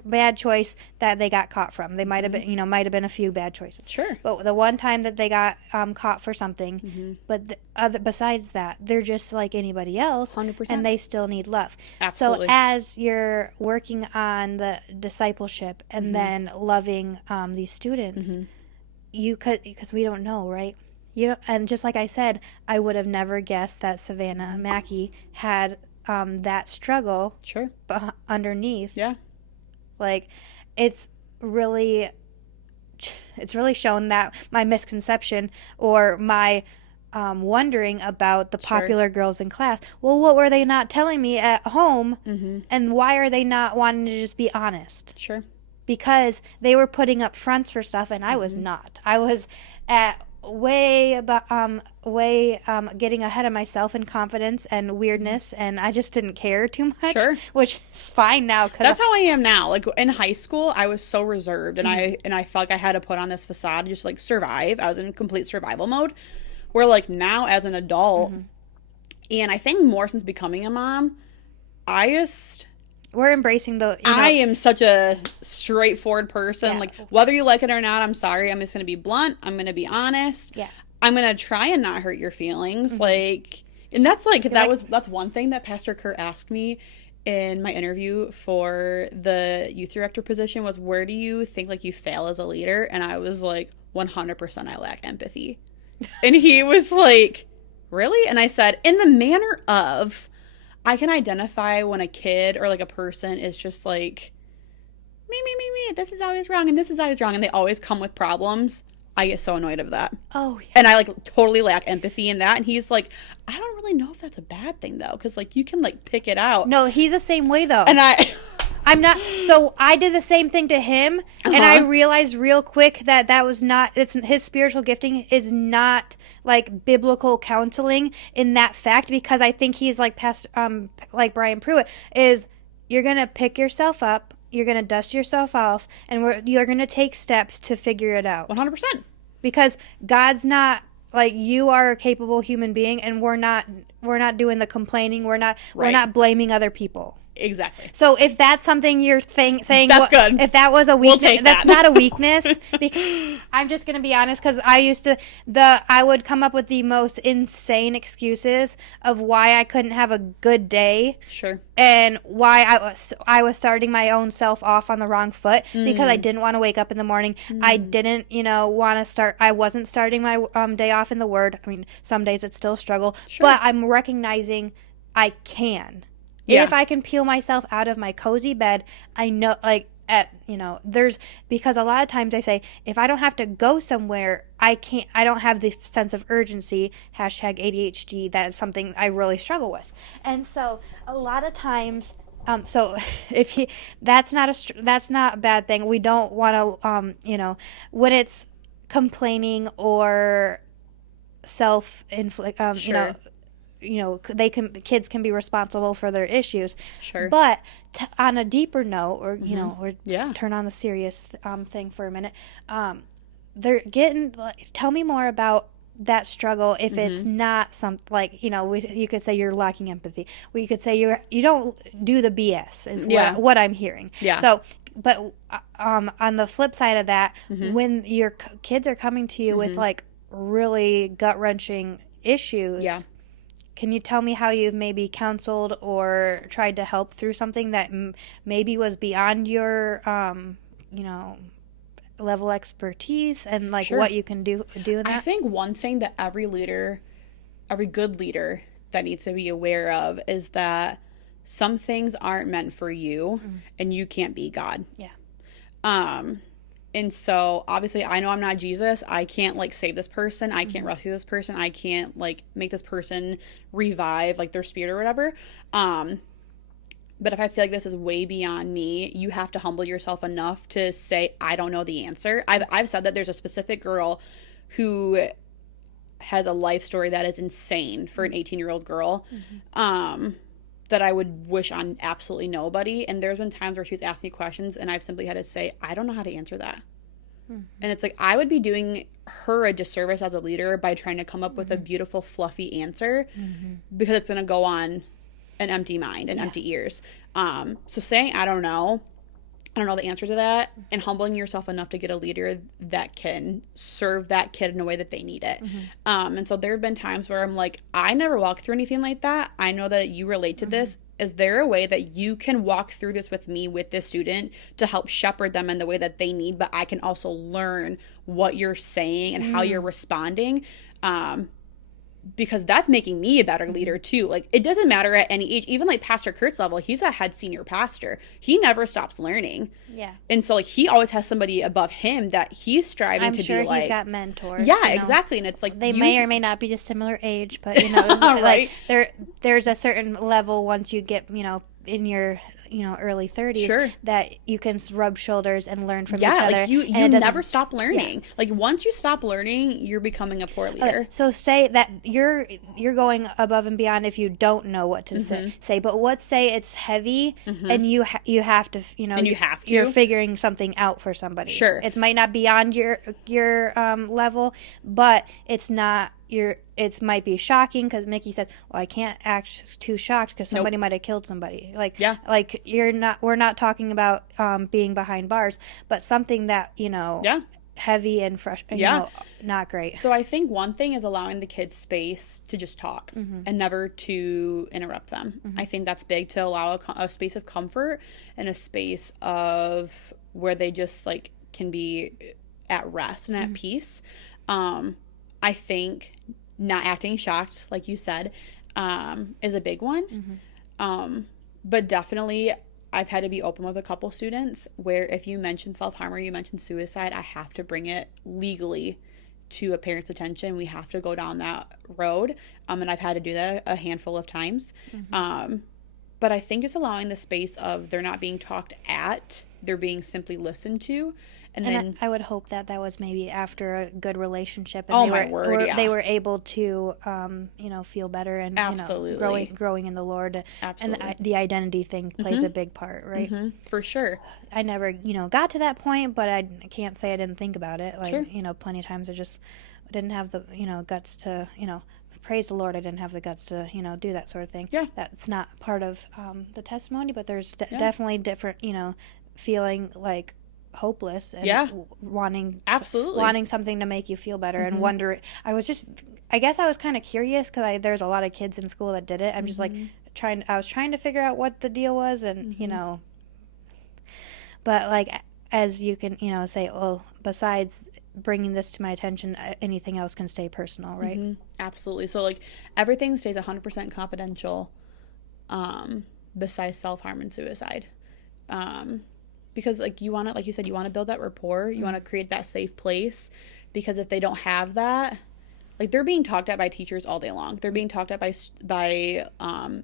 Bad choice that they got caught from. They might have been, might have been a few bad choices. Sure. But the one time that they got caught for something, but besides that, they're just like anybody else, 100%. and they still need love. Absolutely. So as you're working on the discipleship and then loving these students, you could, because we don't know, right? And just like I said, I would have never guessed that Savannah Mackie had that struggle underneath. Yeah. Like, it's really shown that my misconception or my wondering about the popular girls in class. Well, what were they not telling me at home? And why are they not wanting to just be honest? Sure. Because they were putting up fronts for stuff, and I was not. I was at getting ahead of myself in confidence and weirdness, and I just didn't care too much. Sure. Which is fine now. That's how I am now. Like, in high school, I was so reserved, and I felt like I had to put on this facade just to, like, survive. I was in complete survival mode. Where, like, now as an adult, and I think more since becoming a mom, we're embracing I am such a straightforward person. Yeah. Like, whether you like it or not, I'm sorry. I'm just going to be blunt. I'm going to be honest. Yeah. I'm going to try and not hurt your feelings. Like, and that's like, that's one thing that Pastor Kurt asked me in my interview for the youth director position was, where do you think, like, you fail as a leader? And I was like, 100% I lack empathy. And he was like, really? And I said, in the manner of, I can identify when a kid or, like, a person is just like, me, this is always wrong and this is always wrong, and they always come with problems. I get so annoyed of that. Oh, yeah. And I, like, totally lack empathy in that. And he's like, I don't really know if that's a bad thing, though, because, like, you can, like, pick it out. No, he's the same way, though. And I'm not. So I did the same thing to him, and I realized real quick that was not. It's his spiritual gifting is not like biblical counseling in that fact, because I think he's like like Brian Pruitt is. You're gonna pick yourself up, you're gonna dust yourself off, and you're gonna take steps to figure it out. 100%. Because God's not. Like, you are a capable human being, and we're not doing the complaining. We're not blaming other people. Exactly. So if that's something you're saying, that's good. If that was a weakness, we'll take that's that. not a weakness. Because I'm just gonna be honest, because I would come up with the most insane excuses of why I couldn't have a good day. Sure. And why I was starting my own self off on the wrong foot because I didn't want to wake up in the morning. I didn't, want to start. I wasn't starting my day off in the Word. I mean, some days it's still a struggle, but I'm recognizing I can. Yeah. If I can peel myself out of my cozy bed, I know, like, because a lot of times I say, if I don't have to go somewhere, I don't have the sense of urgency, hashtag ADHD. That is something I really struggle with. And so a lot of times, so that's not a bad thing. We don't want to, when it's complaining or self-inflict, Sure. Kids can be responsible for their issues. Sure. But on a deeper note, or Yeah. turn on the serious thing for a minute. They're getting. Tell me more about that struggle. If it's not something you could say you're lacking empathy. Well, you could say you don't do the BS. Is what I'm hearing. Yeah. So, but on the flip side of that, when your kids are coming to you with like really gut-wrenching issues. Yeah. Can you tell me how you've maybe counseled or tried to help through something that maybe was beyond your, level of expertise and Sure. what you can do in that? I think one thing that every good leader that needs to be aware of is that some things aren't meant for you and you can't be God. Yeah. And so obviously I know I'm not Jesus. I can't save this person. I can't rescue this person. I can't make this person revive their spirit or whatever. But if I feel like this is way beyond me, you have to humble yourself enough to say, I don't know the answer. I've said that there's a specific girl who has a life story that is insane for an 18-year-old girl. That I would wish on absolutely nobody. And there's been times where she's asked me questions and I've simply had to say, I don't know how to answer that. And it's I would be doing her a disservice as a leader by trying to come up with a beautiful, fluffy answer because it's going to go on an empty mind and empty ears. So saying, I don't know the answer to that, and humbling yourself enough to get a leader that can serve that kid in a way that they need it. And so there have been times where I'm I never walked through anything like that. I know that you relate to this. Is there a way that you can walk through this with me, with this student, to help shepherd them in the way that they need, but I can also learn what you're saying and how you're responding? Because that's making me a better leader too. It doesn't matter at any age. Even Pastor Kurt's level, he's a head senior pastor. He never stops learning. Yeah. And so he always has somebody above him that he's striving I'm to sure be he's got mentors. Yeah, exactly. And it's they may or may not be a similar age, but Right. there's a certain level once you get in your early 30s, Sure. that you can rub shoulders and learn from each other. You never stop learning. Yeah. Once you stop learning, you're becoming a poor leader. So say that you're going above and beyond if you don't know what to say. But let's say it's heavy and you have to And you have to. You're figuring something out for somebody. Sure. It might not be on your level, but it's not. It might be shocking because Mickey said, "Well, I can't act too shocked because somebody might have killed somebody." We're not talking about being behind bars, but something that heavy and fresh, not great. So I think one thing is allowing the kids space to just talk and never to interrupt them. I think that's big, to allow a space of comfort and a space of where they just can be at rest and at peace. I think not acting shocked, like you said, is a big one. But definitely I've had to be open with a couple students where if you mention self-harm or you mention suicide, I have to bring it legally to a parent's attention. We have to go down that road. And I've had to do that a handful of times. But I think it's allowing the space of they're not being talked at, they're being simply listened to. And then I would hope that was maybe after a good relationship, and they were able to, feel better and absolutely growing in the Lord. Absolutely. And the identity thing plays a big part, right? For sure. I never, got to that point, but I can't say I didn't think about it. Sure. Plenty of times I just didn't have the, guts to, praise the Lord, I didn't have the guts to, do that sort of thing. Yeah. That's not part of the testimony, but there's definitely different, feeling hopeless and wanting something to make you feel better and wonder. I guess I was kind of curious because there's a lot of kids in school that did it. I'm just I was trying to figure out what the deal was, and but as you can say, well, besides bringing this to my attention, anything else can stay personal, right? Absolutely. So everything stays 100% confidential, besides self-harm and suicide. because like you want to, like you said, you want to build that rapport. You want to create that safe place, because if they don't have that, like they're being talked at by teachers all day long. They're being talked at by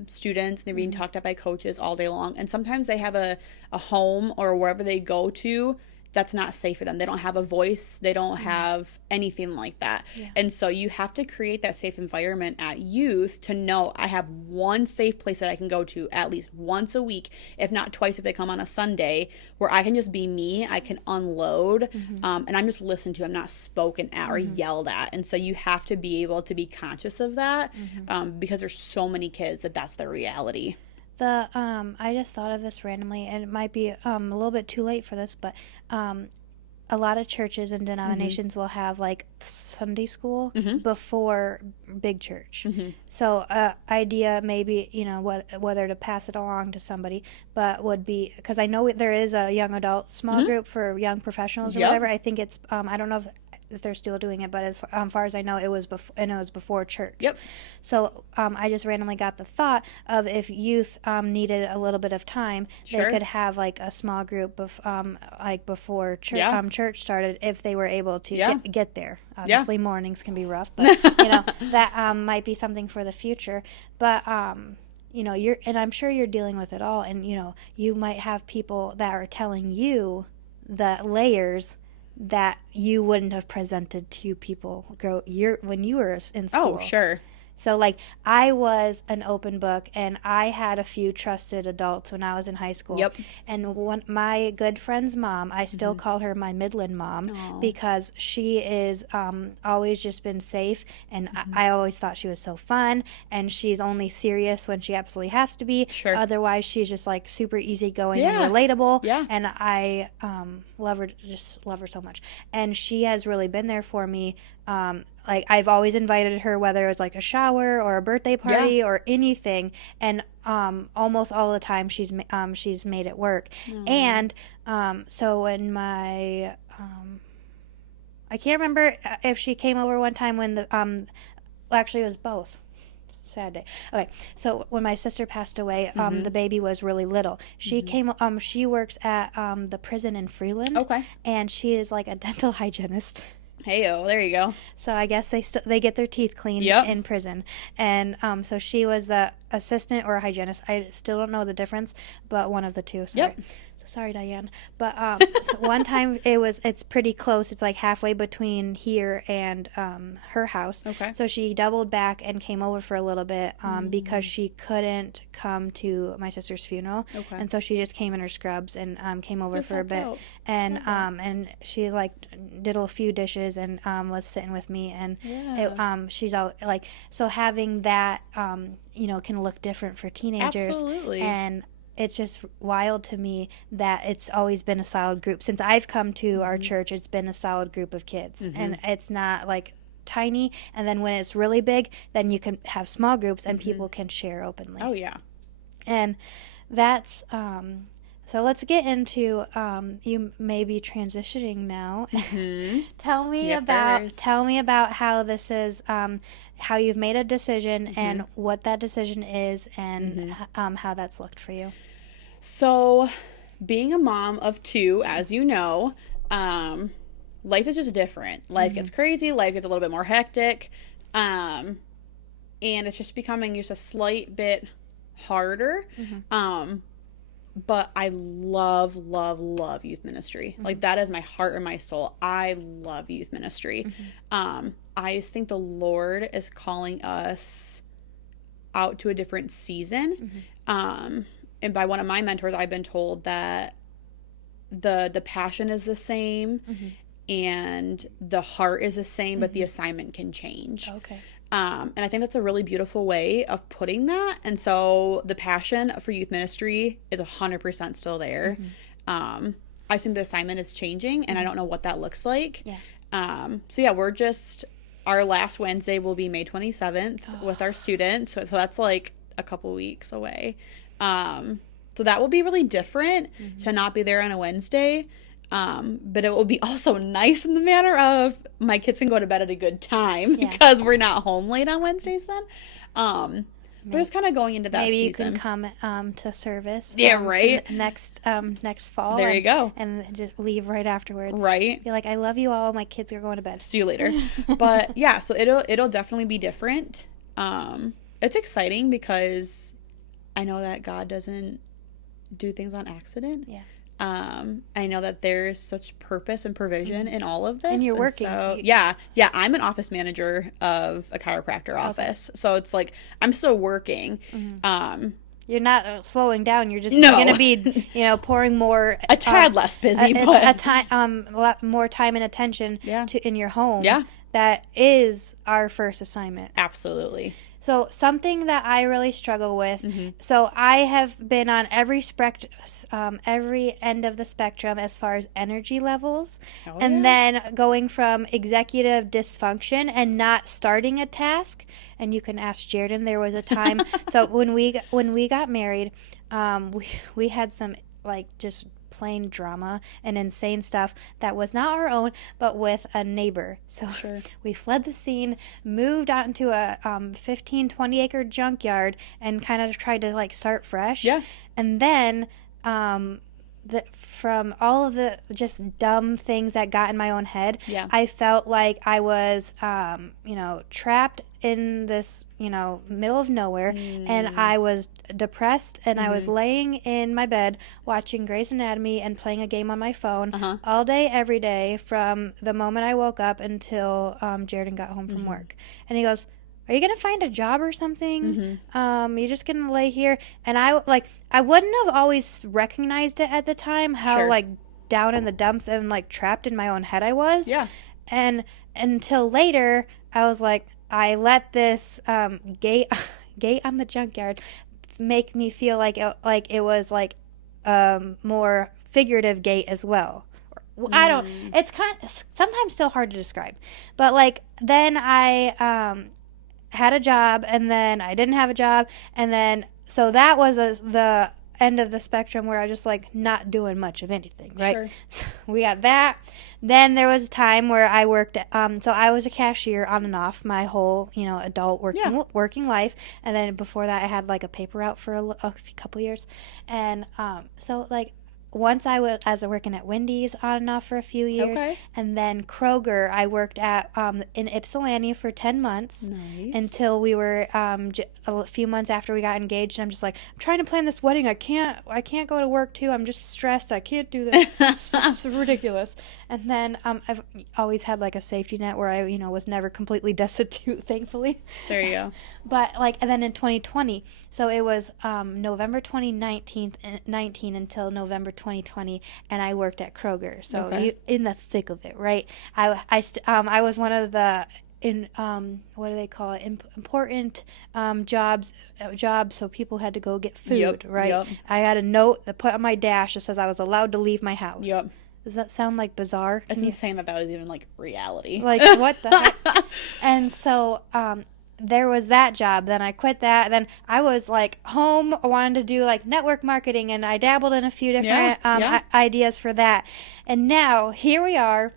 students. They're being talked at by coaches all day long. And sometimes they have a home or wherever they go to that's not safe for them. They don't have a voice. They don't have anything like that. Yeah. And so you have to create that safe environment at youth to know I have one safe place that I can go to at least once a week, if not twice if they come on a Sunday, where I can just be me. I can unload, and I'm just listened to. I'm not spoken at or yelled at. And so you have to be able to be conscious of that, because there's so many kids that's their reality. I just thought of this randomly, and it might be a little bit too late for this, but a lot of churches and denominations will have like Sunday school before big church. So idea maybe, you know, whether to pass it along to somebody, but would be, because I know there is a young adult small group for young professionals or whatever. I think it's I don't know if they're still doing it, but as far as I know, it was before church. So I just randomly got the thought of if youth needed a little bit of time, they could have like a small group like before church started, if they were able to get there. Obviously, mornings can be rough, but you know that might be something for the future. But you know, and I'm sure you're dealing with it all, and you know, you might have people that are telling you the layers that you wouldn't have presented to people when you were in school. Oh, sure. So, like, I was an open book, and I had a few trusted adults when I was in high school. And my good friend's mom, I still call her my Midland mom, because she is always just been safe, and I always thought she was so fun, and she's only serious when she absolutely has to be. Otherwise, she's just, like, super easygoing and relatable, and I love her so much. And she has really been there for me. Like, I've always invited her, whether it was like a shower or a birthday party or anything, and almost all the time she's made it work. And so when my I can't remember if she came over one time when actually it was both. Sad day. Okay, so when my sister passed away, the baby was really little. She came. She works at the prison in Freeland. And she is like a dental hygienist. Hey-o, there you go. So I guess they get their teeth cleaned in prison. And so she was the assistant or a hygienist. I still don't know the difference, but one of the two. Sorry. So sorry, Diane. But so one time it's pretty close. It's like halfway between here and her house. So she doubled back and came over for a little bit because she couldn't come to my sister's funeral. And so she just came in her scrubs and came over for a bit. And she like did a few dishes and was sitting with me. And she's all like, so having that you know, can look different for teenagers. Absolutely. And it's just wild to me that it's always been a solid group. Since I've come to our church, it's been a solid group of kids. And it's not like tiny. And then when it's really big, then you can have small groups and people can share openly. Oh, yeah. And that's so let's get into you may be transitioning now. Tell me about how this is how you've made a decision and what that decision is and how that's looked for you. So being a mom of two, as you know, life is just different. Life gets crazy. Life gets a little bit more hectic. And it's just becoming just a slight bit harder. But I love youth ministry. Like, that is my heart and my soul. I love youth ministry. I just think the Lord is calling us out to a different season. And by one of my mentors, I've been told that the passion is the same and the heart is the same, but the assignment can change. And I think that's a really beautiful way of putting that. And so the passion for youth ministry is 100% still there. I think the assignment is changing, and I don't know what that looks like. So yeah, we're just, our last Wednesday will be May 27th with our students. So that's like a couple weeks away. So that will be really different to not be there on a Wednesday. But it will be also nice in the manner of my kids can go to bed at a good time because we're not home late on Wednesdays then. But it's kind of going into that maybe season. you can come to service. Yeah, right. Next fall. There you go. And just leave right afterwards. Right. Be like, I love you all. My kids are going to bed. See you later. But yeah, so it'll definitely be different. It's exciting because I know that God doesn't do things on accident. Yeah. I know that there's such purpose and provision in all of this. And you're working. So, yeah, I'm an office manager of a chiropractor office. So it's like I'm still working. You're not slowing down. You're just No. going to be, pouring more. A tad less busy, but a lot more time and attention in your home. Yeah. That is our first assignment. Absolutely. So something that I really struggle with. So I have been on every end of the spectrum as far as energy levels, then going from executive dysfunction and not starting a task. And you can ask Jaredon. There was a time. So when we got married, we had some just plain drama and insane stuff that was not our own, but with a neighbor. So we fled the scene, moved out into a 15-20 acre junkyard and kind of tried to start fresh. Yeah. And then from all of the just dumb things that got in my own head, I felt like I was trapped in this middle of nowhere, and I was depressed, and I was laying in my bed watching Grey's Anatomy and playing a game on my phone all day every day from the moment I woke up until Jaredon got home from work. And he goes, are you gonna find a job or something? You're just gonna lay here? And I wouldn't have always recognized it at the time how down in the dumps and trapped in my own head I was. Yeah. And until later, I was like, I let this gate on the junkyard make me feel like it was more figurative gate as well. I don't. It's sometimes still hard to describe, but then I had a job, and then I didn't have a job, and then so that was the end of the spectrum where I just not doing much of anything, right? Sure. So we got that. Then there was a time where I worked so I was a cashier on and off my whole adult working life, and then before that I had a paper route for a couple years, and once I was working at Wendy's on and off for a few years, and then Kroger I worked at in Ypsilanti for 10 months until we were a few months after we got engaged. And I'm just I'm trying to plan this wedding. I can't go to work too. I'm just stressed. I can't do this. It's ridiculous. And then I've always had a safety net where I was never completely destitute, thankfully. There you go. But and then in 2020, so it was November 2019 until November 2020, and I worked at Kroger. So in the thick of it, right? I was one of the what do they call it? Important jobs. So people had to go get food, right? Yep. I had a note that put on my dash that says I was allowed to leave my house. Yep. Does that sound bizarre? It's insane that was even reality. What the heck? And so there was that job. Then I quit that. Then I was home. I wanted to do network marketing, and I dabbled in a few different ideas for that. And now here we are.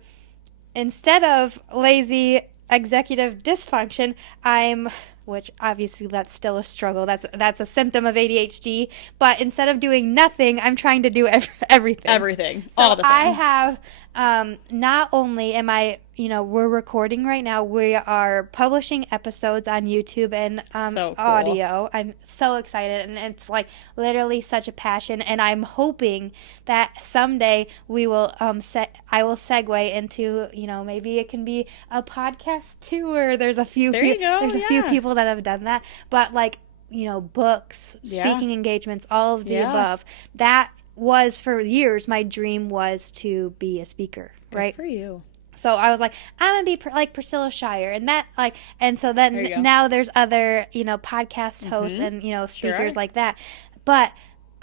Instead of lazy executive dysfunction, which obviously that's still a struggle. That's a symptom of ADHD. But instead of doing nothing, I'm trying to do everything. Everything. So all the things. I have, not only am I, we're recording right now, we are publishing episodes on YouTube and so cool. audio. I'm so excited, and it's literally such a passion, and I'm hoping that someday we will I will segue into, maybe it can be a podcast too, or there's a few few people that have done that, but books, speaking engagements, all of the above. That was for years my dream was to be a speaker. Good right for you. So I was I'm gonna be like Priscilla Shire, and that and so then now there's other podcast hosts and speakers like that. But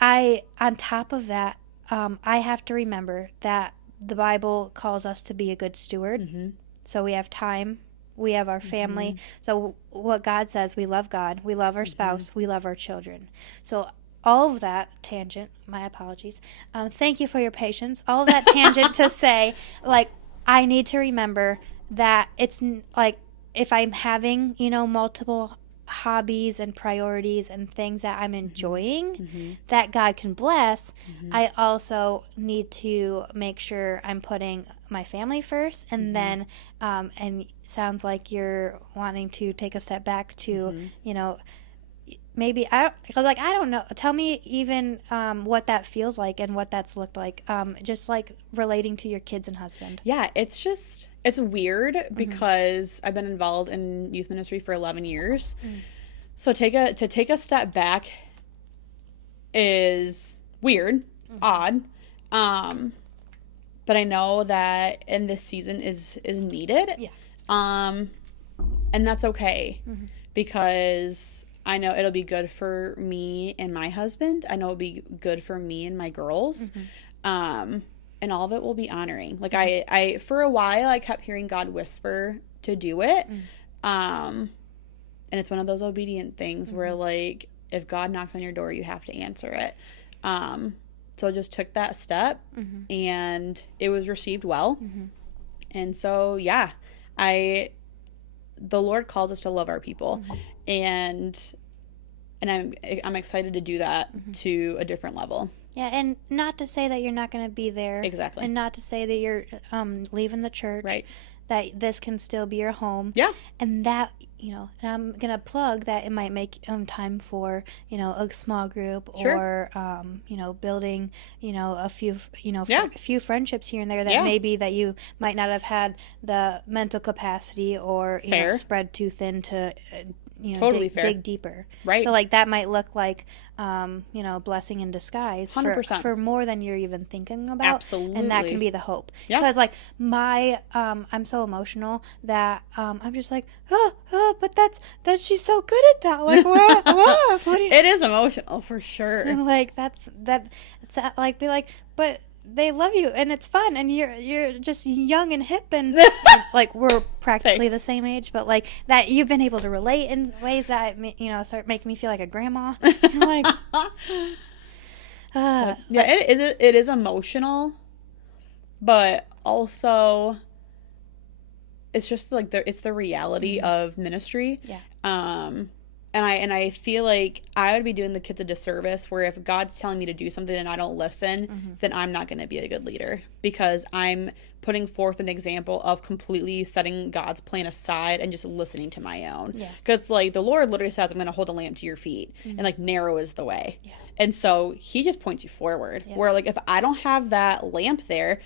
on top of that, I have to remember that the Bible calls us to be a good steward. So we have time, we have our family. So what God says, we love God, we love our spouse, we love our children. So all of that tangent, my apologies. Thank you for your patience. All of that tangent to say I need to remember that it's if I'm having, multiple hobbies and priorities and things that I'm enjoying that God can bless, I also need to make sure I'm putting my family first, and then and sounds like you're wanting to take a step back to maybe I don't know. Tell me even what that feels like and what that's looked like. Just like relating to your kids and husband. Yeah, it's weird because I've been involved in youth ministry for 11 years. So to take a step back is weird, odd. But I know that in this season is needed. Yeah. And that's okay because I know it'll be good for me and my husband. I know it'll be good for me and my girls. And all of it will be honoring. Like I for a while I kept hearing God whisper to do it. And it's one of those obedient things where like if God knocks on your door, you have to answer it. So I just took that step and it was received well. And so yeah, the Lord calls us to love our people. And I'm excited to do that to a different level. Yeah, and not to say that you're not going to be there. Exactly. And not to say that you're leaving the church. Right. That this can still be your home. Yeah. And that, and I'm going to plug that it might make time for, a small group or, building, a few, few friendships here and there that maybe that you might not have had the mental capacity or, spread too thin to, totally dig deeper. Right. So like that might look like, blessing in disguise 100%. For more than you're even thinking about. Absolutely. And that can be the hope. Yeah. Because like I'm so emotional that I'm just like, but that's she's so good at that. Like what? What do you... It is emotional for sure. And like it's like be like, but they love you and it's fun and you're just young and hip and like we're practically the same age, but like that you've been able to relate in ways that start making me feel like a grandma. Like it is emotional, but also it's just like it's the reality of ministry. Yeah. And I feel like I would be doing the kids a disservice where if God's telling me to do something and I don't listen, then I'm not going to be a good leader because I'm putting forth an example of completely setting God's plan aside and just listening to my own. Because like the Lord literally says, I'm going to hold a lamp to your feet and like narrow is the way. Yeah. And so he just points you forward where like if I don't have that lamp there,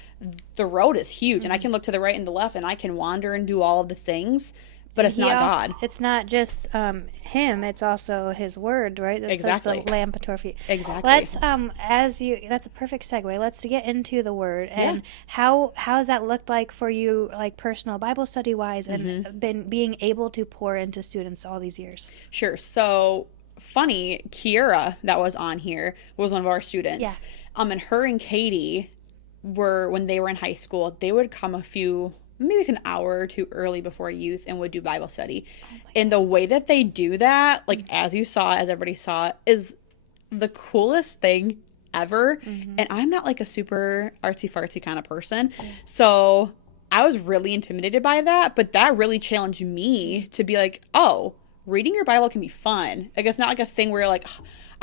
the road is huge and I can look to the right and the left and I can wander and do all of the things. But it's not God. It's not just him. It's also his word, right? That says the lamp to our feet. Exactly. Let's that's a perfect segue. Let's get into the word and how has that looked like for you, like personal Bible study wise, and being able to pour into students all these years. Sure. So funny, Kiera that was on here was one of our students. Yeah. And her and Katie when they were in high school, they would come maybe like an hour or two early before youth and would do Bible study. And the way that they do that, like as everybody saw, is the coolest thing ever. And I'm not like a super artsy-fartsy kind of person. So I was really intimidated by that, but that really challenged me to be like, oh, reading your Bible can be fun. Like it's not like a thing where you're like,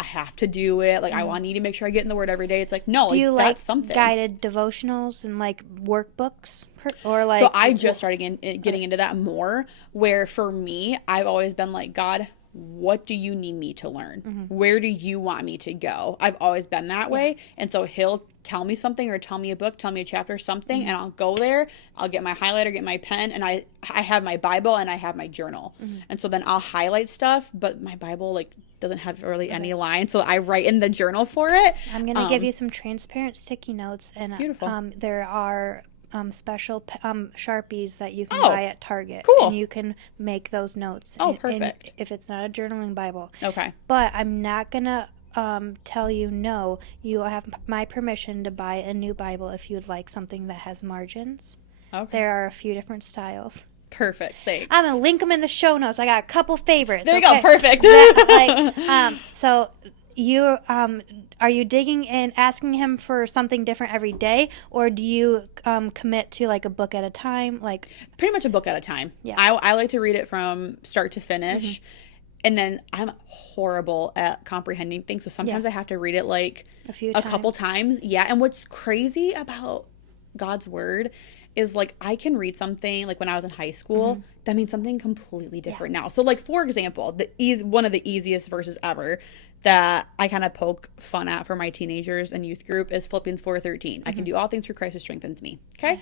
I have to do it. Like, I need to make sure I get in the Word every day. It's like, no, do you that's something. Guided devotionals and, like, workbooks? Or, like... So, I just started getting into that more, where, for me, I've always been like, God, what do you need me to learn? Where do you want me to go? I've always been that way. And so, he'll tell me something or tell me a book, tell me a chapter, something, and I'll go there. I'll get my highlighter, get my pen, and I have my Bible and I have my journal. And so, then I'll highlight stuff, but my Bible, like... doesn't have really any lines, so I write in the journal for it. I'm going to give you some transparent sticky notes, and beautiful. There are special Sharpies that you can buy at Target. Cool. And you can make those notes. Perfect. If it's not a journaling Bible. Okay. But I'm not going to tell you no. You have my permission to buy a new Bible if you'd like something that has margins. Okay. There are a few different styles. Perfect. Thanks. I'm gonna link them in the show notes. I got a couple favorites. There you go. Perfect. So you are you digging in, asking him for something different every day, or do you commit to like a book at a time? Like pretty much a book at a time. Yeah. I like to read it from start to finish. And then I'm horrible at comprehending things. So sometimes I have to read it like a couple times. Yeah. And what's crazy about God's word is like I can read something like when I was in high school that means something completely different now. So like for example, one of the easiest verses ever that I kind of poke fun at for my teenagers and youth group is Philippians 4:13. I can do all things through Christ who strengthens me. Okay.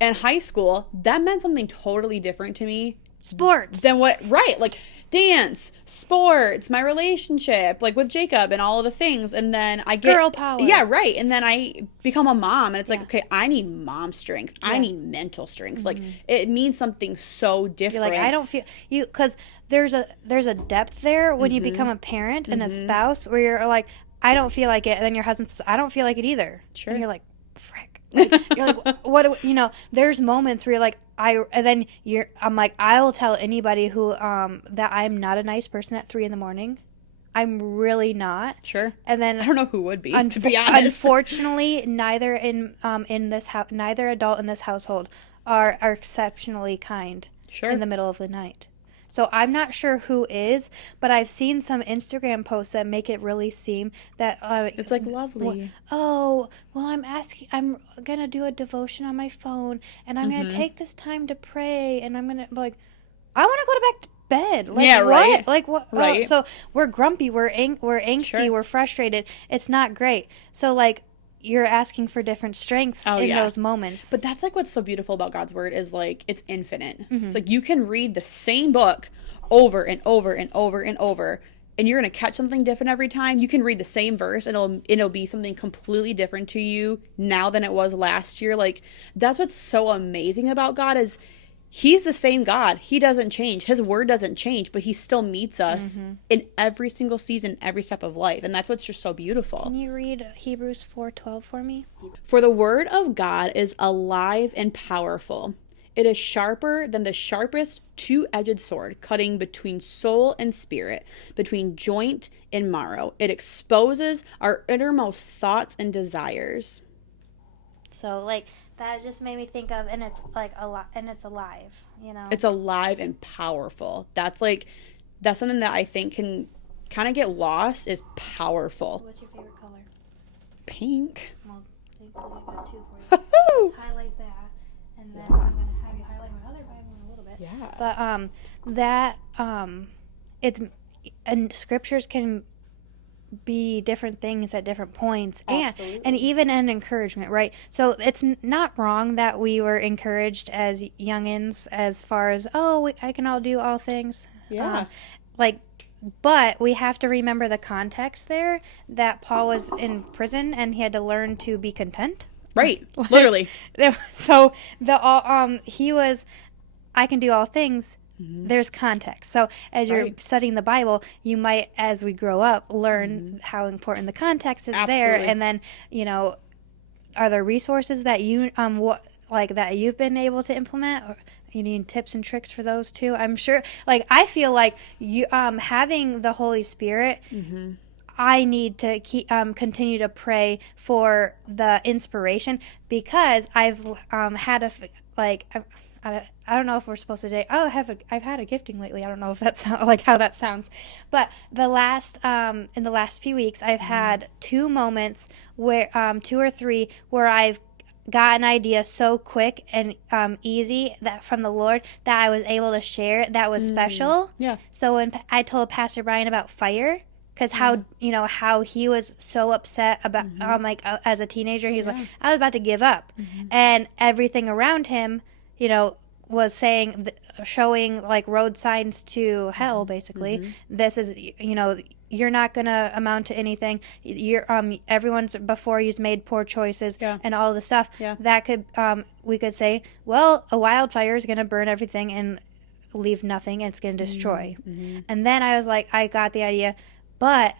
In high school, that meant something totally different to me. Sports. Than what, right, like dance, sports, my relationship, like with Jacob and all of the things. And then I get girl power. Yeah, right. And then I become a mom and it's like, okay, I need mom strength. I need mental strength. Like it means something so different. You're like, I don't feel you, because there's a depth there when you become a parent and a spouse where you're like, I don't feel like it. And then your husband says, I don't feel like it either. Sure. And you're like, frick. Like, you're like, what, there's moments where you're like, I'm like, I'll tell anybody who, that I'm not a nice person at 3 a.m. I'm really not. Sure. And then I don't know who would be, to be honest. Unfortunately, neither adult in this household are exceptionally kind. Sure. In the middle of the night. So I'm not sure who is, but I've seen some Instagram posts that make it really seem that it's like lovely. I'm going to do a devotion on my phone and I'm going to take this time to pray and I'm going to like, I want to go back to bed. Like, yeah, right. What? Like what? Right. So we're grumpy, we're angsty, we're frustrated. It's not great. So like, you're asking for different strengths in those moments. But that's like what's so beautiful about God's word is like it's infinite. It's like you can read the same book over and over and over and over and you're going to catch something different every time. You can read the same verse and it'll be something completely different to you now than it was last year. Like that's what's so amazing about God is He's the same God. He doesn't change. His word doesn't change, but he still meets us in every single season, every step of life. And that's what's just so beautiful. Can you read Hebrews 4:12 for me? For the word of God is alive and powerful. It is sharper than the sharpest two-edged sword, cutting between soul and spirit, between joint and marrow. It exposes our innermost thoughts and desires. So, like, that just made me think of, and it's like and it's alive, It's alive and powerful. That's something that I think can kind of get lost is powerful. What's your favorite color? Pink. Well, thankfully I've got 2 for you. Let's highlight that, and then I'm going to have you highlight my other Bible in a little bit. Yeah. But it's, and scriptures can be different things at different points and even an encouragement, right? So it's not wrong that we were encouraged as youngins as far as I can all do all things, but we have to remember the context there that Paul was in prison and he had to learn to be content, right? Literally. So he was, I can do all things. There's context. So as you're studying the Bible, you might, as we grow up, learn how important the context is there. And then, are there resources that you that you've been able to implement? Or you need tips and tricks for those too? I'm sure. Like I feel like you having the Holy Spirit. I need to continue to pray for the inspiration because I've had I don't know if we're supposed to say, I've had a gifting lately. I don't know if that's how that sounds. But in the last few weeks, I've had 2 moments where, 2 or 3, where I've got an idea so quick and easy that from the Lord that I was able to share. That was special. Yeah. So when I told Pastor Brian about fire, because how he was so upset about as a teenager, he was like, I was about to give up, and everything around him, was showing like road signs to hell, basically. This is, you're not going to amount to anything. Everyone's before you's made poor choices and all the stuff. That could, we could say, well, a wildfire is going to burn everything and leave nothing, and it's going to destroy. And then I was like, I got the idea, but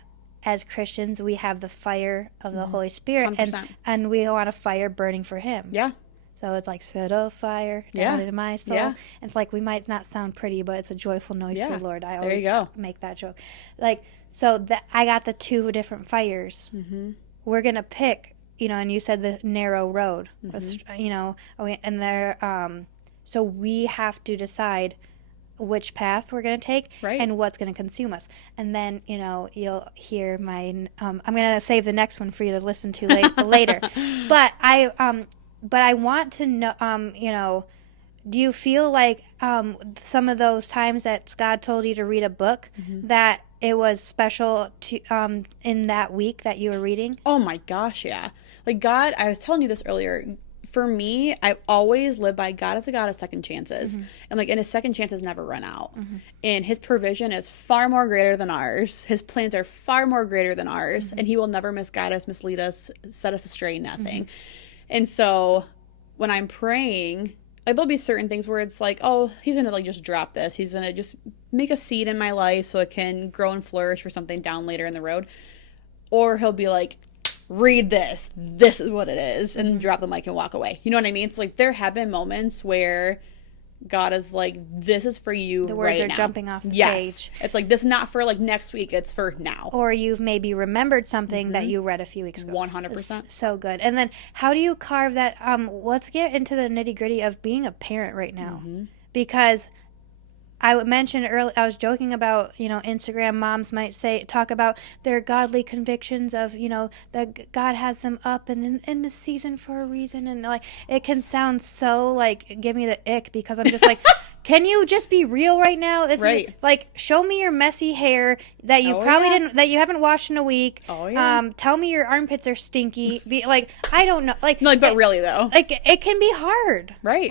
as Christians, we have the fire of the Holy Spirit, and we want a fire burning for Him. Yeah. So it's like, set a fire down into my soul. Yeah. And it's like, we might not sound pretty, but it's a joyful noise to the Lord. I always make that joke. Like, so I got the 2 different fires. We're going to pick, and you said the narrow road, and there, so we have to decide, which path we're going to take Right. and what's going to consume us. And then, you'll hear my, I'm going to save the next one for you to listen to later. But I want to know, do you feel like some of those times that God told you to read a book that it was special to in that week that you were reading? Oh my gosh, yeah. Like God, I was telling you this earlier. For me, I always live by God is a God of second chances. And his second chances never run out. And his provision is far more greater than ours. His plans are far more greater than ours. And he will never misguide us, mislead us, set us astray, nothing. And so when I'm praying, there'll be certain things where it's like, oh, he's going to just drop this. He's going to just make a seed in my life so it can grow and flourish for something down later in the road. Or he'll be like, read this. This is what it is. And drop the mic and walk away. You know what I mean? So there have been moments where God is like, this is for you right now. The words are jumping off the page. It's like, this is not for next week. It's for now. Or you've maybe remembered something that you read a few weeks ago. 100%. So good. And then how do you carve that? Let's get into the nitty gritty of being a parent right now. Because I mentioned earlier, I was joking about, Instagram moms might talk about their godly convictions of, that God has them up and in the season for a reason. And it can sound so give me the ick because I'm just like, can you just be real right now? It's right. Show me your messy hair that you that you haven't washed in a week. Oh, yeah. Tell me your armpits are stinky. I don't know. But really though. It can be hard. Right.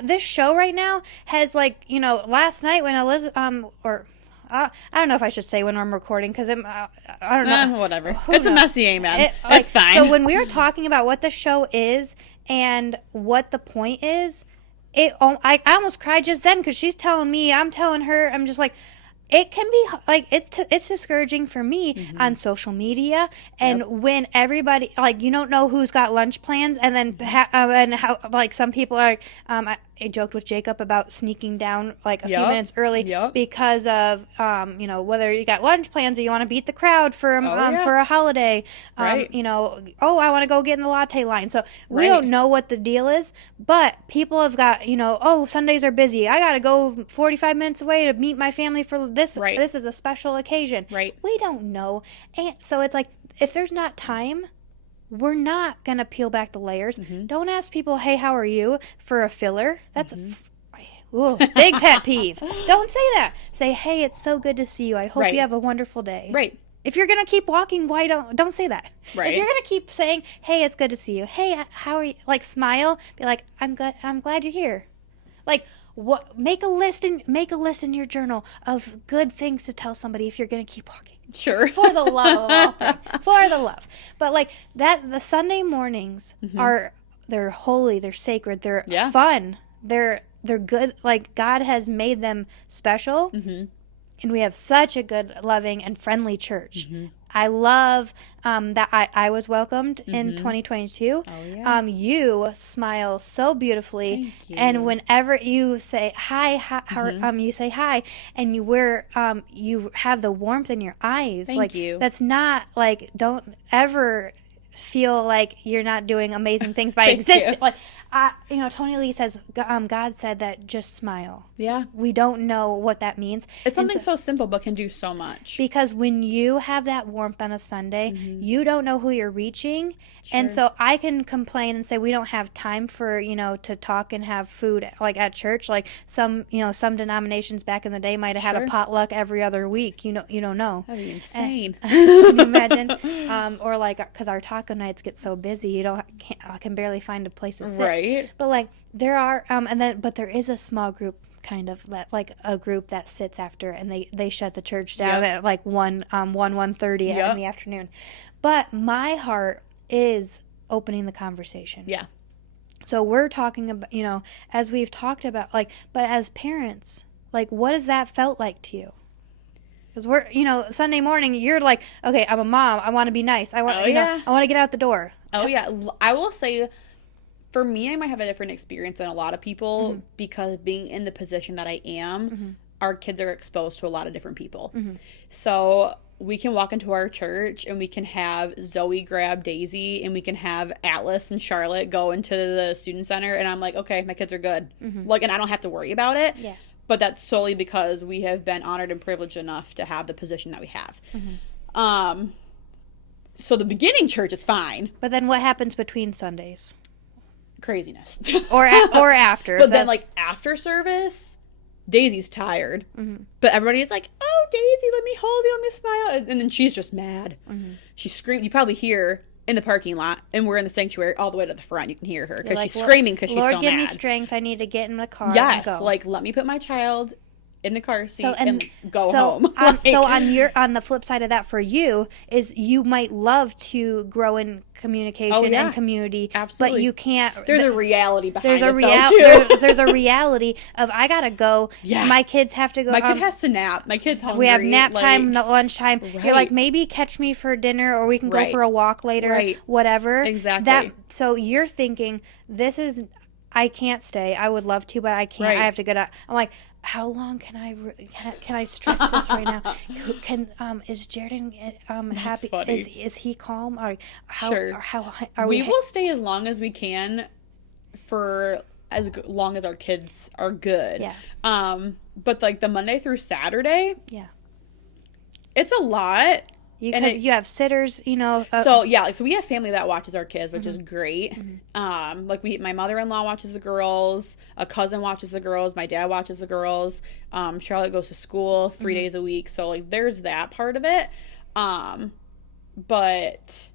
This show right now has last night when Elizabeth, I don't know if I should say when I'm recording because I don't know. Whatever. It's a messy amen. It's fine. So when we were talking about what the show is and what the point is, I almost cried just then because she's telling me, I'm telling her, I'm just like, it can be it's discouraging for me on social media and when everybody you don't know who's got lunch plans and then and how some people are I joked with Jacob about sneaking down a few minutes early because of whether you got lunch plans or you want to beat the crowd for a holiday. Right. I want to go get in the latte line. So we don't know what the deal is, but people have got Sundays are busy. I got to go 45 minutes away to meet my family for this. Right. This is a special occasion. Right. We don't know, and so it's if there's not time, we're not going to peel back the layers. Don't ask people, hey, how are you, for a filler. That's big pet peeve. Don't say that. Say, hey, it's so good to see you. I hope you have a wonderful day. Right. If you're going to keep walking, why don't say that. Right. If you're going to keep saying, hey, it's good to see you. Hey, how are you? Smile. Be like, I'm glad you're here. Make a list in your journal of good things to tell somebody if you're going to keep walking. Sure. For the love of all things. For the love. But the Sunday mornings they're holy, they're sacred, they're fun, they're good. God has made them special. And we have such a good, loving, and friendly church. I love that I was welcomed in 2022. Oh, yeah. You smile so beautifully. Thank you. And whenever you say hi, you say hi, and you have the warmth in your eyes. Thank you. That's not don't ever feel like you're not doing amazing things by existing. Tony Lee says, God said that just smile. Yeah. We don't know what that means. It's something so simple but can do so much. Because when you have that warmth on a Sunday, you don't know who you're reaching. Sure. And so I can complain and say we don't have time for, to talk and have food at church. Some denominations back in the day might have had a potluck every other week. You don't know. That'd be insane. Can you imagine? Because our taco nights get so busy, I can barely find a place to sit. Right. But there are, but there is a small group kind of a group that sits after, and they shut the church down at 1:30 in the afternoon. But my heart is opening the conversation. Yeah. So we're talking about, as we've talked about, but as parents, what has that felt like to you? Because we're, Sunday morning, you're like, okay, I'm a mom. I want to be nice. I want, I want to get out the door. Oh, yeah. I will say, for me, I might have a different experience than a lot of people because being in the position that I am, our kids are exposed to a lot of different people. So we can walk into our church and we can have Zoe grab Daisy and we can have Atlas and Charlotte go into the student center and I'm like, okay, my kids are good. And I don't have to worry about it. Yeah. but that's solely because we have been honored and privileged enough to have the position that we have. So the beginning church is fine. But then what happens between Sundays? Craziness. Or after. But then, like, after service, Daisy's tired. But everybody's like, oh, Daisy, let me hold you, let me smile. And then she's just mad. She screams. You probably hear in the parking lot, and we're in the sanctuary all the way to the front. You can hear her because she's screaming because she's so mad. Lord, give me strength. I need to get in the car Yes, and go. like, let me put my child in the car seat and go home. So on the flip side of that for you is you might love to grow in communication and community, absolutely. But you can't. There's a reality behind there's it, there's a reality of I gotta go. Yeah. My kids have to go. My kid has to nap. My kid's hungry. We have nap time, lunch time. Right. You're like, maybe catch me for dinner, or we can go for a walk later. Whatever. Exactly. So you're thinking I can't stay. I would love to, but I can't. I have to get out. I'm like, how long can I stretch this right now? Is Jared happy? Funny. Is he calm? Or how we will stay as long as we can for as long as our kids are good. Yeah. But like the Monday through Saturday. Yeah. It's a lot. Because you have sitters, so we have family that watches our kids, which is great. My mother-in-law watches the girls, a cousin watches the girls, my dad watches the girls. Charlotte goes to school 3 days a week, so like there's that part of it. But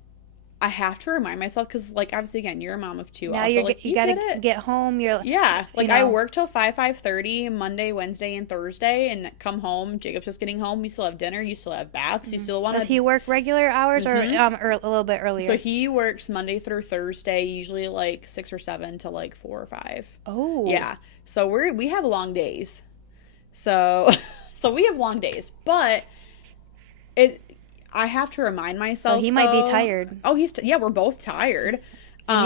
I have to remind myself because, like, obviously, again, you're a mom of two. Now also, you gotta get home. I work till 5:30 Monday, Wednesday, and Thursday, and come home. Jacob's just getting home. You still have dinner. You still have baths. You still want to. Does he work regular hours or a little bit earlier? So he works Monday through Thursday, usually like 6 or 7 to like 4 or 5. Oh, yeah. So we have long days. So we have long days, but I have to remind myself. So he might be tired. Oh, we're both tired. So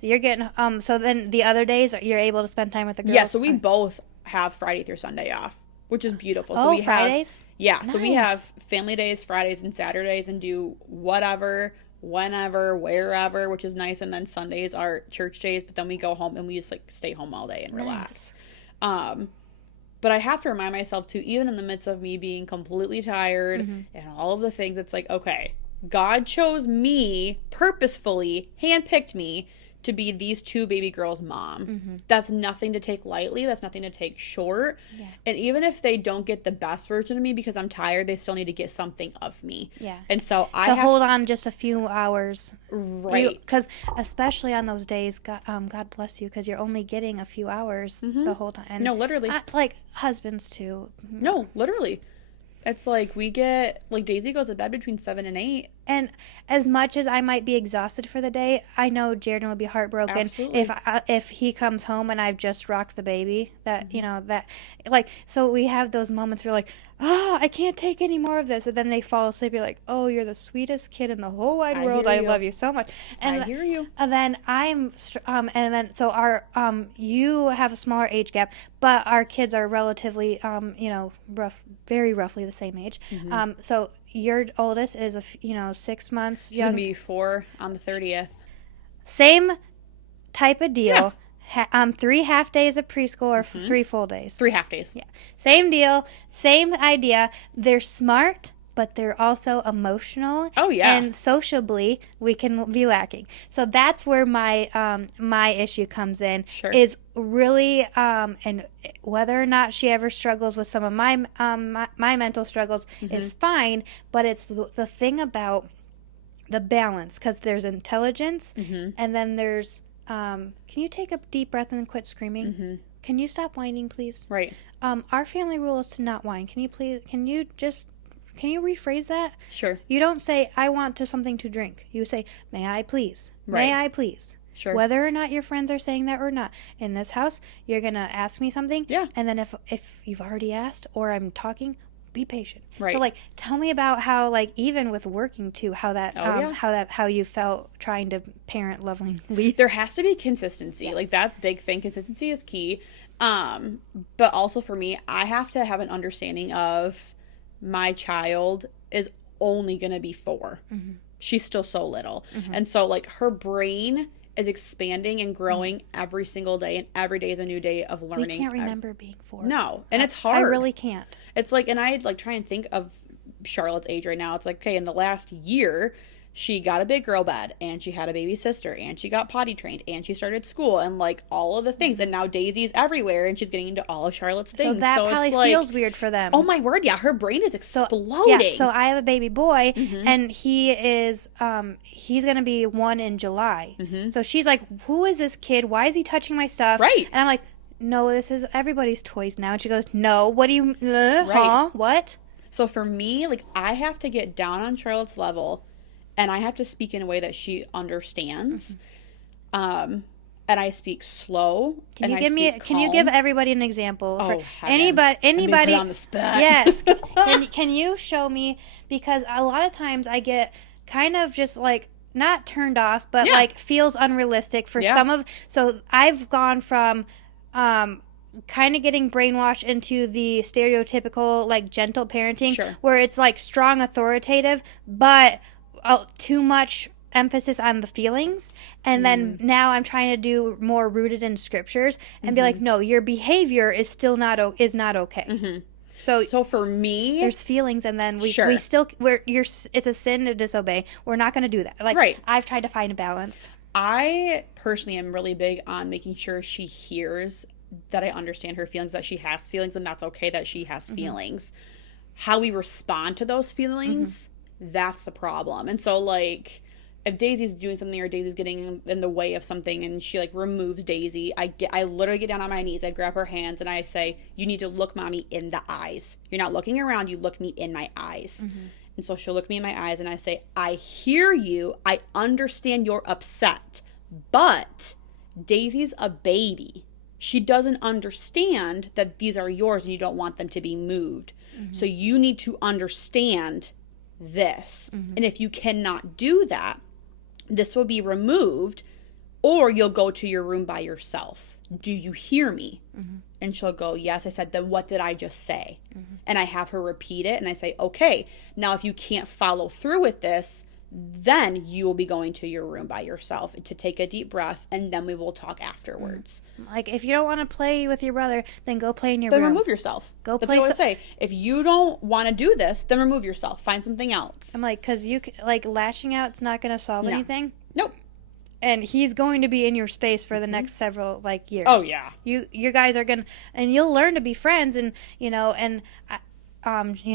you're getting so then the other days you're able to spend time with the girls. Yeah, so we both have Friday through Sunday off, which is beautiful. So we Fridays? Nice. So we have family days, Fridays and Saturdays, and do whatever, whenever, wherever, which is nice. And then Sundays are church days, but then we go home and we just like stay home all day and relax. But I have to remind myself too, even in the midst of me being completely tired and all of the things, it's like, okay, God chose me purposefully, handpicked me to be these two baby girls' mom. That's nothing to take lightly. That's nothing to take short. Yeah. And even if they don't get the best version of me because I'm tired, they still need to get something of me. Yeah. And so hold on just a few hours. Right. Because especially on those days, God bless you, because you're only getting a few hours the whole time. And no, literally. Like husbands too. No, literally. It's like we get, like Daisy goes to bed between 7 and 8. And as much as I might be exhausted for the day, I know Jared will be heartbroken if he comes home and I've just rocked the baby. So we have those moments where like, I can't take any more of this, and then they fall asleep. You're like, oh, you're the sweetest kid in the whole wide world. I love you so much. And I hear you. And then you have a smaller age gap, but our kids are relatively very roughly the same age. So your oldest is 6 months young. She'll be 4 on the 30th. Same type of deal. Yeah. 3 half days of preschool or 3 full days. 3 half days. Yeah. Same deal. Same idea. They're smart, but they're also emotional. Oh yeah. And sociably, we can be lacking. So that's where my issue comes in. Sure. Is really and whether or not she ever struggles with some of my mental struggles is fine, but it's the thing about the balance, because there's intelligence and then there's can you take a deep breath and quit screaming? Can you stop whining, please? Right. Our family rule is to not whine. Can you rephrase that? Sure. You don't say, I want something to drink. You say, may I please? Right. May I please? Sure. Whether or not your friends are saying that or not. In this house, you're going to ask me something. Yeah. And then if you've already asked or I'm talking, be patient. Right. So tell me about how even with working too, how you felt trying to parent lovingly. There has to be consistency. Yeah. That's a big thing. Consistency is key. But also for me, I have to have an understanding of my child is only going to be 4. She's still so little. And so her brain is expanding and growing every single day, and every day is a new day of learning. We can't remember being 4. No, and it's hard. I really can't. It's like, and I like try and think of Charlotte's age right now. It's like, okay, in the last year, she got a big girl bed, and she had a baby sister, and she got potty trained, and she started school, and like all of the things, and now Daisy's everywhere, and she's getting into all of Charlotte's things. So that probably it's like, feels weird for them. Oh my word, yeah, her brain is exploding. So I have a baby boy, and he is he's gonna be 1 in July. So she's like, "Who is this kid? Why is he touching my stuff?" Right. And I'm like, "No, this is everybody's toys now." And she goes, "No, what do you? Huh? What?" So for me, like, I have to get down on Charlotte's level, and I have to speak in a way that she understands. And I speak slow. Can you give everybody an example? Oh, for anybody put on the spot. Yes. Can you show me, because a lot of times I get kind of just like not turned off, but like feels unrealistic for some of. So I've gone from kind of getting brainwashed into the stereotypical like gentle parenting, where it's like strong, authoritative, but too much emphasis on the feelings. And then now I'm trying to do more rooted in scriptures and be like, no, your behavior is still not okay. So for me, there's feelings, and then we still it's a sin to disobey. We're not going to do that. Like, I've tried to find a balance. I personally am really big on making sure she hears that I understand her feelings, that she has feelings, and that's okay that she has feelings. How we respond to those feelings, that's the problem. And so, like, if Daisy's doing something, or Daisy's getting in the way of something, and she like removes Daisy, I literally get down on my knees, I grab her hands, and I say, "You need to look mommy in the eyes. You're not looking around, you look me in my eyes." And so she'll look me in my eyes, and I say, "I hear you, I understand you're upset, but Daisy's a baby. She doesn't understand that these are yours and you don't want them to be moved. So you need to understand this. And if you cannot do that, this will be removed, or you'll go to your room by yourself. Do you hear me?" And she'll go, "Yes." I said, "Then what did I just say?" And I have her repeat it, and I say, "Okay, now if you can't follow through with this, then you will be going to your room by yourself to take a deep breath, and then we will talk afterwards." Like, if you don't want to play with your brother, then go play in your room. Then remove yourself. Go That's play. what I say. If you don't want to do this, then remove yourself. Find something else. I'm like, because like lashing out, it's not going to solve anything. Nope. And he's going to be in your space for the next several like years. Oh yeah. You guys are gonna, and you'll learn to be friends, and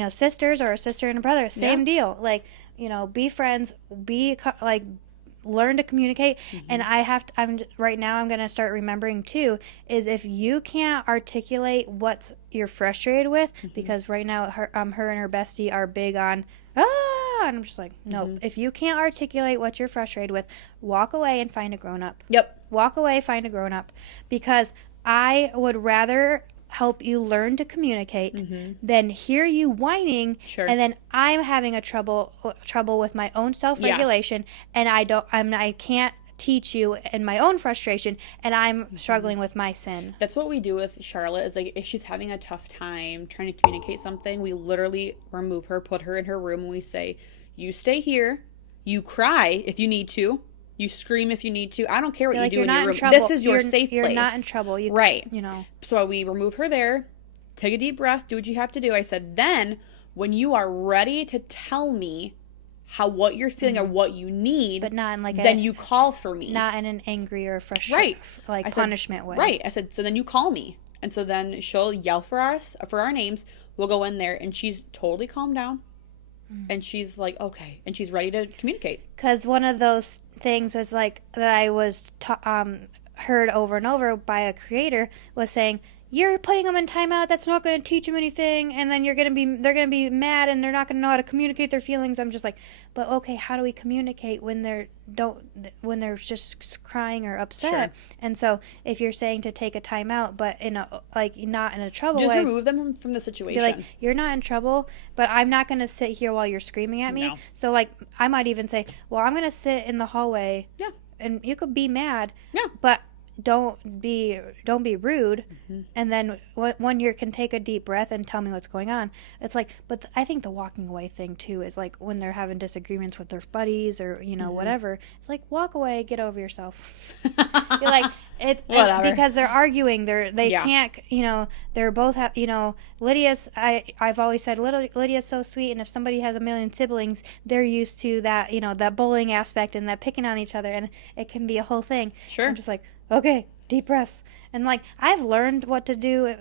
sisters, or a sister and a brother, same deal. Like, be friends, learn to communicate. And right now I'm going to start remembering too, is if you can't articulate what you're frustrated with, because right now her and her bestie are big on, and I'm just like, no, if you can't articulate what you're frustrated with, walk away and find a grown up. Yep. Walk away, find a grown up, because I would rather help you learn to communicate than hear you whining, and then I'm having a trouble with my own self-regulation, and I can't teach you in my own frustration, and I'm struggling with my sin. That's what we do with Charlotte, is like, if she's having a tough time trying to communicate something, we literally remove her, put her in her room, and we say, "You stay here, you cry if you need to, you scream if you need to. I don't care what you do in your room. This is your safe place. You're not in trouble." Right. So we remove her there, take a deep breath, do what you have to do. I said, then when you are ready to tell me what you're feeling or what you need, but not in like then you call for me. Not in an angry or frustrated, punishment way. Right. I said, so then you call me. And so then she'll yell for us, for our names. We'll go in there, and she's totally calmed down. And she's like, okay. And she's ready to communicate. Because one of those things was like, that I was heard over and over by a creator, was saying, "You're putting them in timeout. That's not going to teach them anything. And then they're going to be mad, and they're not going to know how to communicate their feelings." I'm just like, but okay, how do we communicate when they're just crying or upset? And so if you're saying to take a timeout, but not in a trouble way, just remove them from the situation. Be like, "You're not in trouble, but I'm not going to sit here while you're screaming at me." No. So like, I might even say, "Well, I'm going to sit in the hallway." Yeah. And you could be mad. Yeah. But don't be rude. And then one year can take a deep breath and tell me what's going on. It's like, but I think the walking away thing too is like when they're having disagreements with their buddies or whatever. It's like, walk away, get over yourself. You're like Whatever. because they're arguing. They can't. They're both Lydia's. I've always said Lydia's so sweet, and if somebody has a million siblings, they're used to that. That bullying aspect and that picking on each other, and it can be a whole thing. Sure. I'm just like, okay, deep breaths. And like, I've learned what to do,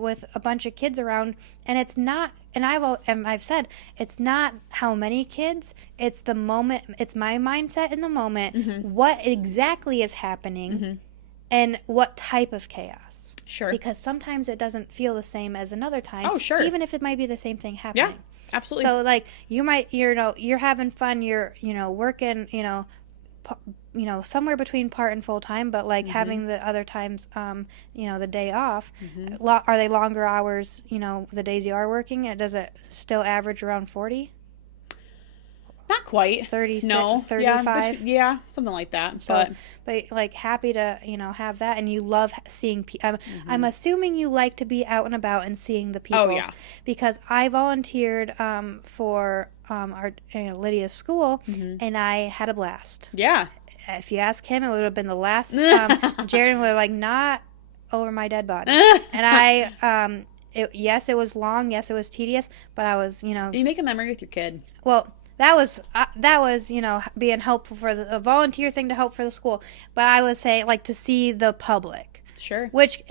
with a bunch of kids around, and it's not, and I've said, it's not how many kids, it's the moment, it's my mindset in the moment, what exactly is happening, and what type of chaos. Sure. Because sometimes it doesn't feel the same as another time. Oh, sure. Even if it might be the same thing happening. Yeah, absolutely. So like, you're having fun, you're, working, somewhere between part and full time, but like having the other times, the day off, are they longer hours, the days you are working? Does it still average around 40? Not quite. 36, no. 35? Yeah, something like that. So, but like happy to, have that, and you love seeing people. I'm assuming you like to be out and about and seeing the people. Oh, yeah. Because I volunteered for our Lydia's school, and I had a blast. Yeah. If you ask him, it would have been the last. Jared would have like, not over my dead body. And I, yes, it was long. Yes, it was tedious. But I was, You make a memory with your kid. Well, that was being helpful for a volunteer thing to help for the school. But I was saying, like, to see the public. Sure. Which,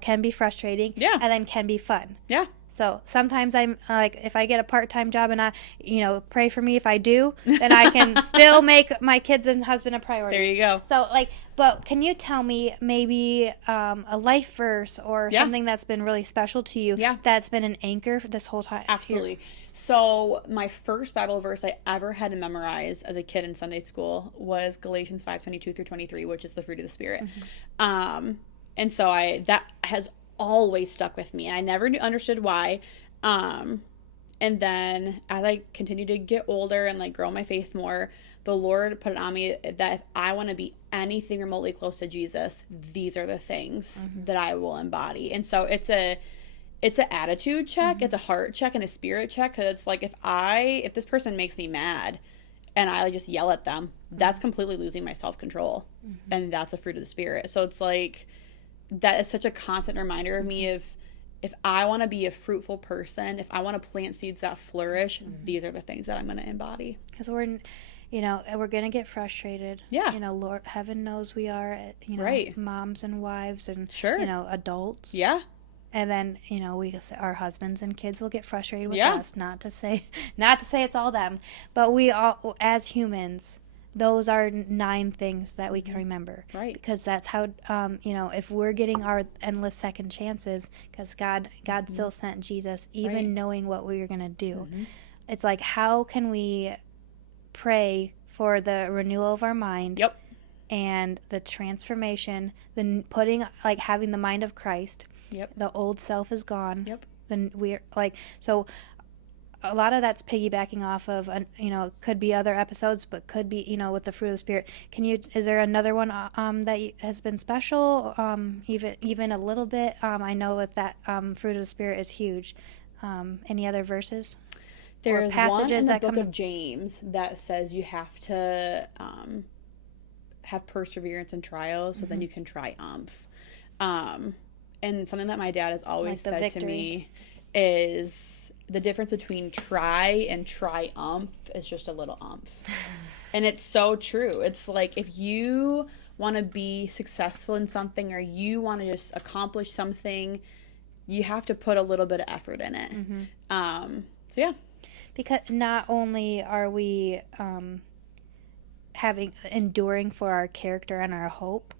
can be frustrating. Yeah. And then can be fun. Yeah. So sometimes I'm like, if I get a part-time job and pray for me if I do, then I can still make my kids and husband a priority. There you go. So but can you tell me maybe a life verse or something that's been really special to you that's been an anchor for this whole time? Absolutely. So my first Bible verse I ever had to memorize as a kid in Sunday school was Galatians 5:22-23, which is the fruit of the Spirit. And so that has always stuck with me, and I never understood why. And then as I continued to get older and like grow my faith more, the Lord put it on me that if I want to be anything remotely close to Jesus, these are the things that I will embody. And so it's an attitude check, it's a heart check, and a spirit check, because it's like, if this person makes me mad and I just yell at them, that's completely losing my self-control, and that's a fruit of the Spirit. So it's like, that is such a constant reminder of me if I want to be a fruitful person, if I want to plant seeds that flourish, these are the things that I'm going to embody. Because we're going to get frustrated. Yeah. Lord, heaven knows we are, right. moms and wives and, sure. Adults. Yeah. And then, our husbands and kids will get frustrated with us. Not to say it's all them, but we all, as humans, those are 9 things that we can remember. Right. Because that's how, if we're getting our endless second chances, because God still sent Jesus, even knowing what we were going to do. It's like, how can we pray for the renewal of our mind? Yep. And the transformation, having the mind of Christ. Yep. The old self is gone. Yep. Then we're so a lot of that's piggybacking off of, could be other episodes, but could be, with the fruit of the Spirit. Is there another one that has been special, even a little bit? I know with that fruit of the Spirit is huge. Any other verses? There's one in the book of James that says you have to have perseverance in trials, so then you can triumph. And something that my dad has always said to me is the difference between try and triumph is just a little umph. And it's so true. It's like, if you want to be successful in something, or you want to just accomplish something, you have to put a little bit of effort in it. So yeah. Because not only are we enduring for our character and our hope,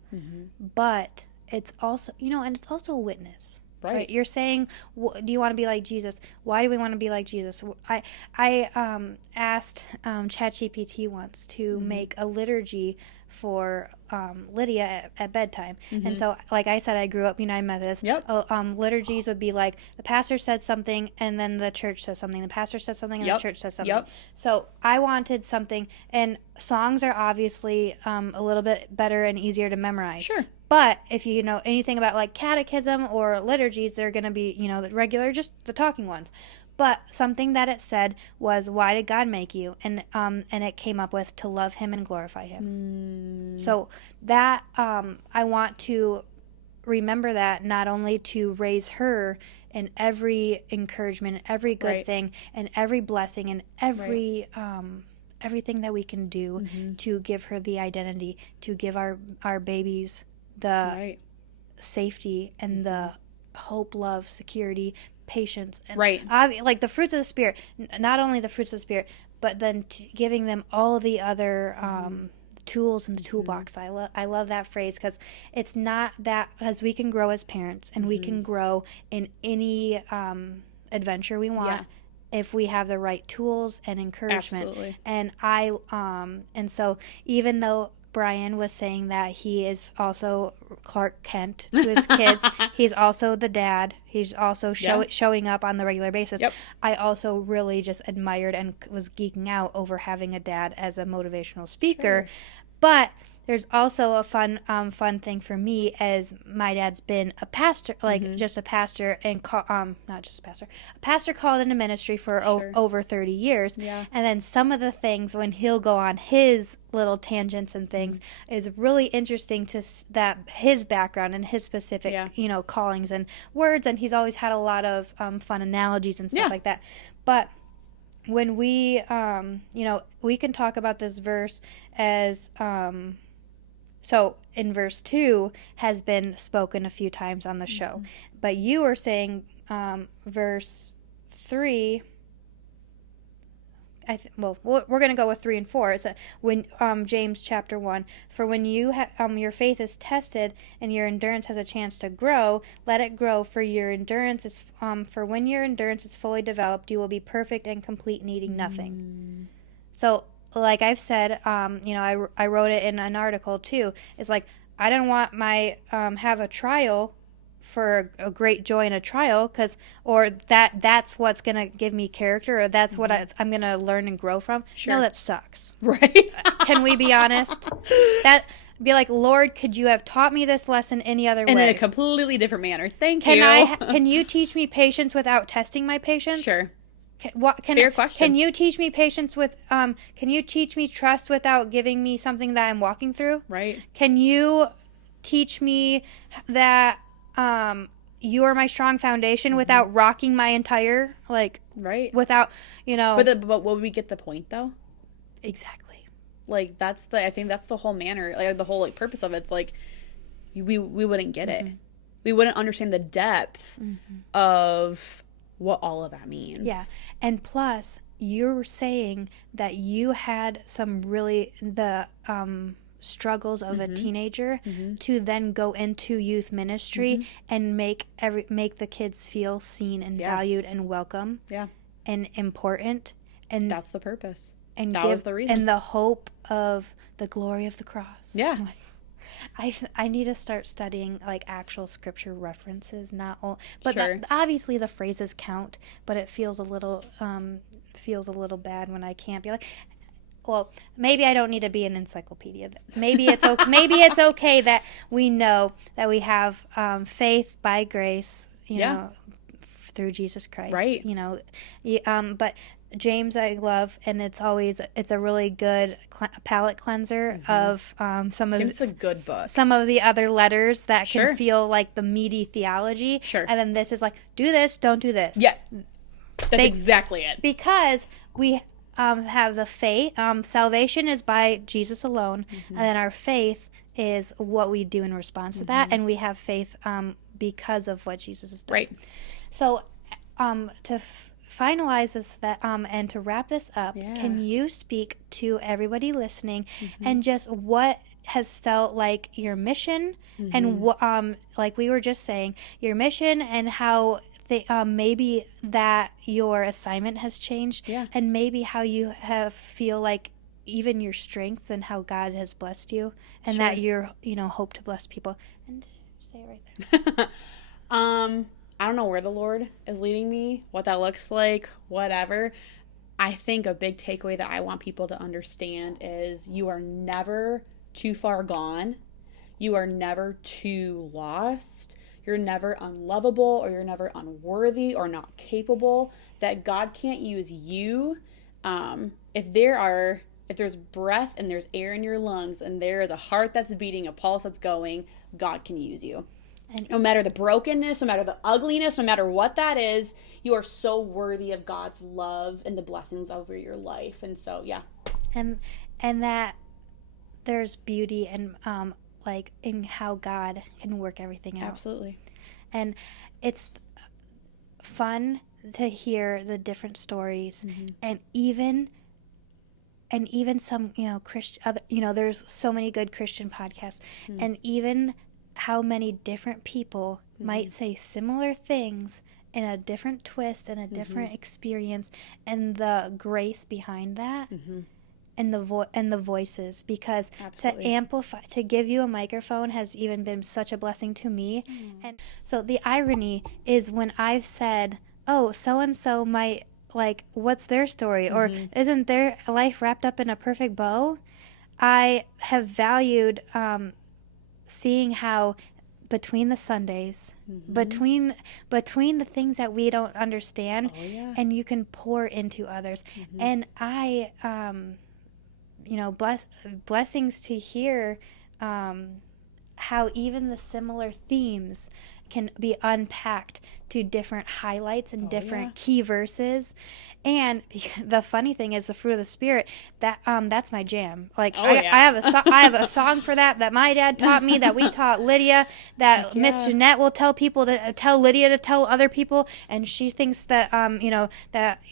but it's also, and it's also a witness. Right. You're saying, do you want to be like Jesus? Why do we want to be like Jesus? I asked ChatGPT once to make a liturgy for Lydia at bedtime. And so, like I said, I grew up United Methodist. Yep. Liturgies would be like, the pastor said something, and then the church says something. The pastor says something, and the church says something. Yep. So I wanted something, and songs are obviously a little bit better and easier to memorize. Sure. But if you know anything about like catechism or liturgies, they're going to be, the regular, just the talking ones. But something that it said was, why did God make you? And it came up with to love him and glorify him. So that I want to remember that, not only to raise her in every encouragement, every good thing, and every blessing, and every everything that we can do to give her the identity, to give our babies the safety and the hope, love, security, patience, and like the fruits of the Spirit. Not only the fruits of the Spirit, but then giving them all the other tools in the toolbox. I love that phrase, because it's not that, because we can grow as parents, and we can grow in any adventure we want if we have the right tools and encouragement. Absolutely. And and so even though Brian was saying that he is also Clark Kent to his kids, he's also the dad. He's also showing up on the regular basis. Yep. I also really just admired and was geeking out over having a dad as a motivational speaker. Sure. But there's also a fun thing for me, as my dad's been a pastor, like just a pastor, and not just a pastor called into ministry for over 30 years. Yeah. And then some of the things when he'll go on his little tangents and things is really interesting to that his background and his specific callings and words, and he's always had a lot of fun analogies and stuff like that. But when we we can talk about this verse as so in verse 2 has been spoken a few times on the show. But you were saying verse 3, we're going to go with 3 and 4. It's when James chapter 1, for when you your faith is tested and your endurance has a chance to grow, let it grow, for your endurance is for when your endurance is fully developed, you will be perfect and complete, needing nothing. So like I've said, I wrote it in an article too. It's like, I didn't want my have a trial for a great joy in a trial, or that's what's gonna give me character, or that's what I'm gonna learn and grow from. Sure. No, that sucks. Right? Can we be honest? That be like, Lord, could you have taught me this lesson any other way? In a completely different manner. Thank you. Can you teach me patience without testing my patience? Sure. Fair question. Can you teach me patience with can you teach me trust without giving me something that I'm walking through? Right. Can you teach me that you are my strong foundation without rocking my entire without But will we get the point though? Exactly. Like I think that's the whole manner, like the whole purpose of it. It's like we wouldn't get it. We wouldn't understand the depth of what all of that means. Yeah. And plus, you're saying that you had some really the struggles of a teenager to then go into youth ministry and make the kids feel seen and valued and welcome. Yeah. And important. And that's the purpose. And that was the reason. And the hope of the glory of the cross. Yeah. I need to start studying like actual scripture references, not all, but sure. Obviously the phrases count, but it feels a little bad when I can't be like, well, maybe I don't need to be an encyclopedia. Maybe it's okay. Maybe it's okay that we know that we have faith by grace, you know, through Jesus Christ, right? But James I love, and it's a really good palate cleanser of some of James is a good book. Some of the other letters that can feel like the meaty theology. Sure. And then this is like, do this, don't do this. Yeah. That's exactly it. Because we have the faith. Salvation is by Jesus alone, and then our faith is what we do in response to that, and we have faith because of what Jesus has done. Right. So to finalize this and to wrap this up, can you speak to everybody listening and just what has felt like your mission and what like we were just saying, your mission, and how maybe that your assignment has changed, and maybe how you feel like even your strength and how God has blessed you, and that you're hope to bless people. And say it right there. I don't know where the Lord is leading me, what that looks like, whatever. I think a big takeaway that I want people to understand is you are never too far gone. you are never too lost. You're never unlovable, or you're never unworthy or not capable, that God can't use you. If there's breath and there's air in your lungs and there is a heart that's beating, a pulse that's going, God can use you. And no matter the brokenness, no matter the ugliness, no matter what that is, you are so worthy of God's love and the blessings over your life. And so, yeah. And that there's beauty and like in how God can work everything out. Absolutely. And it's fun to hear the different stories, and even some, there's so many good Christian podcasts, and even how many different people might say similar things in a different twist and a different experience, and the grace behind that. And the voices, because Absolutely. To amplify, to give you a microphone has even been such a blessing to me. And so the irony is, when I've said, oh, so-and-so might, like, what's their story? Or isn't their life wrapped up in a perfect bow? I have valued seeing how between the Sundays, between the things that we don't understand, and you can pour into others. And I... blessings to hear how even the similar themes can be unpacked to different highlights and different key verses. And the funny thing is, the fruit of the Spirit, that's my jam. Like, I have a song for that my dad taught me, that we taught Lydia, that Miss Jeanette will tell people to tell Lydia to tell other people, and she thinks that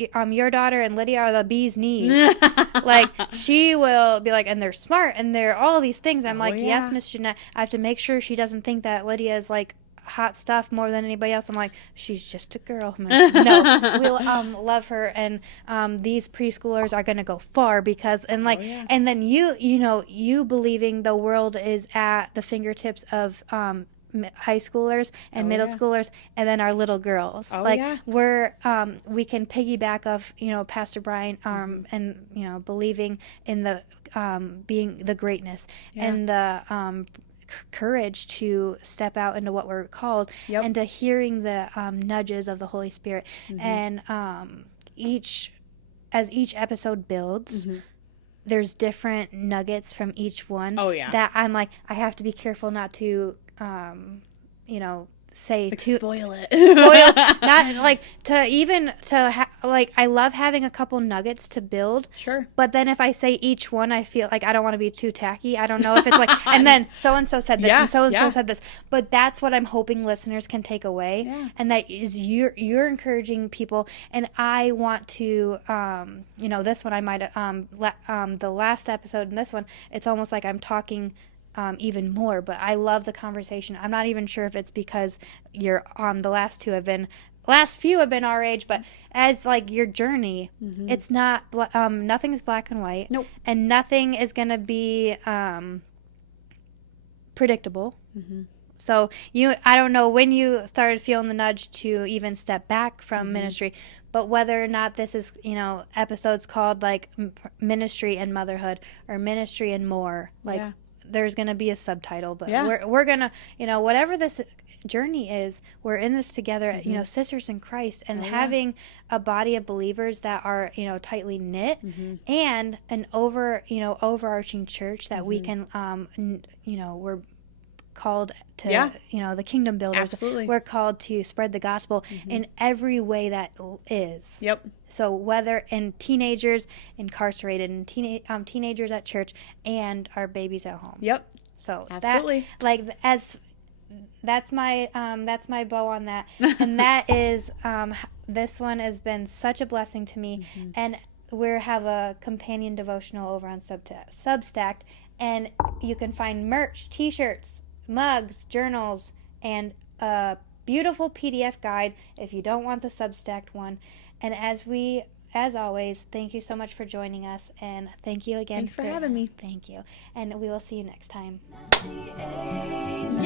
your daughter and Lydia are the bee's knees. Like, she will be like, and they're smart and they're all these things. I'm yes, Miss Jeanette. I have to make sure she doesn't think that Lydia is like hot stuff more than anybody else. I'm like, she's just a girl. No, we'll love her, and these preschoolers are going to go far, because and then you believing the world is at the fingertips of high schoolers and middle schoolers, and then our little girls. We're we can piggyback off Pastor Brian and believing in the being the greatness and the courage to step out into what we're called, and to hearing the nudges of the Holy Spirit. And each episode builds, there's different nuggets from each one that I'm like, I have to be careful not to say to spoil it. Not like I love having a couple nuggets to build. Sure. But then if I say each one, I feel like I don't want to be too tacky. I don't know if it's like, and then so-and-so said this, and so-and-so said this. But that's what I'm hoping listeners can take away. Yeah. And that is you're encouraging people. And I want to, this one I might the last episode and this one, it's almost like I'm talking even more, but I love the conversation. I'm not even sure if it's because you're the last few have been our age, but as like your journey, it's not nothing's black and white. Nope. And nothing is gonna be predictable. So I don't know when you started feeling the nudge to even step back from ministry, but whether or not this is episodes called like Ministry and Motherhood or Ministry and More, like there's going to be a subtitle, but we're going to, whatever this journey is, we're in this together, sisters in Christ, and having a body of believers that are, tightly knit, and an overarching church that we can, we're called to, the kingdom builders. Absolutely. We're called to spread the gospel in every way that is. Yep. So whether in teenagers incarcerated, and teenagers at church, and our babies at home. Yep. So absolutely, that's my bow on that, and that is this one has been such a blessing to me, and we have a companion devotional over on Substack, and you can find merch, T-shirts, mugs, journals, and a beautiful PDF guide if you don't want the Substack one. And as always, thank you so much for joining us, and thank you again for having me. Thank you, and we will see you next time. Amen.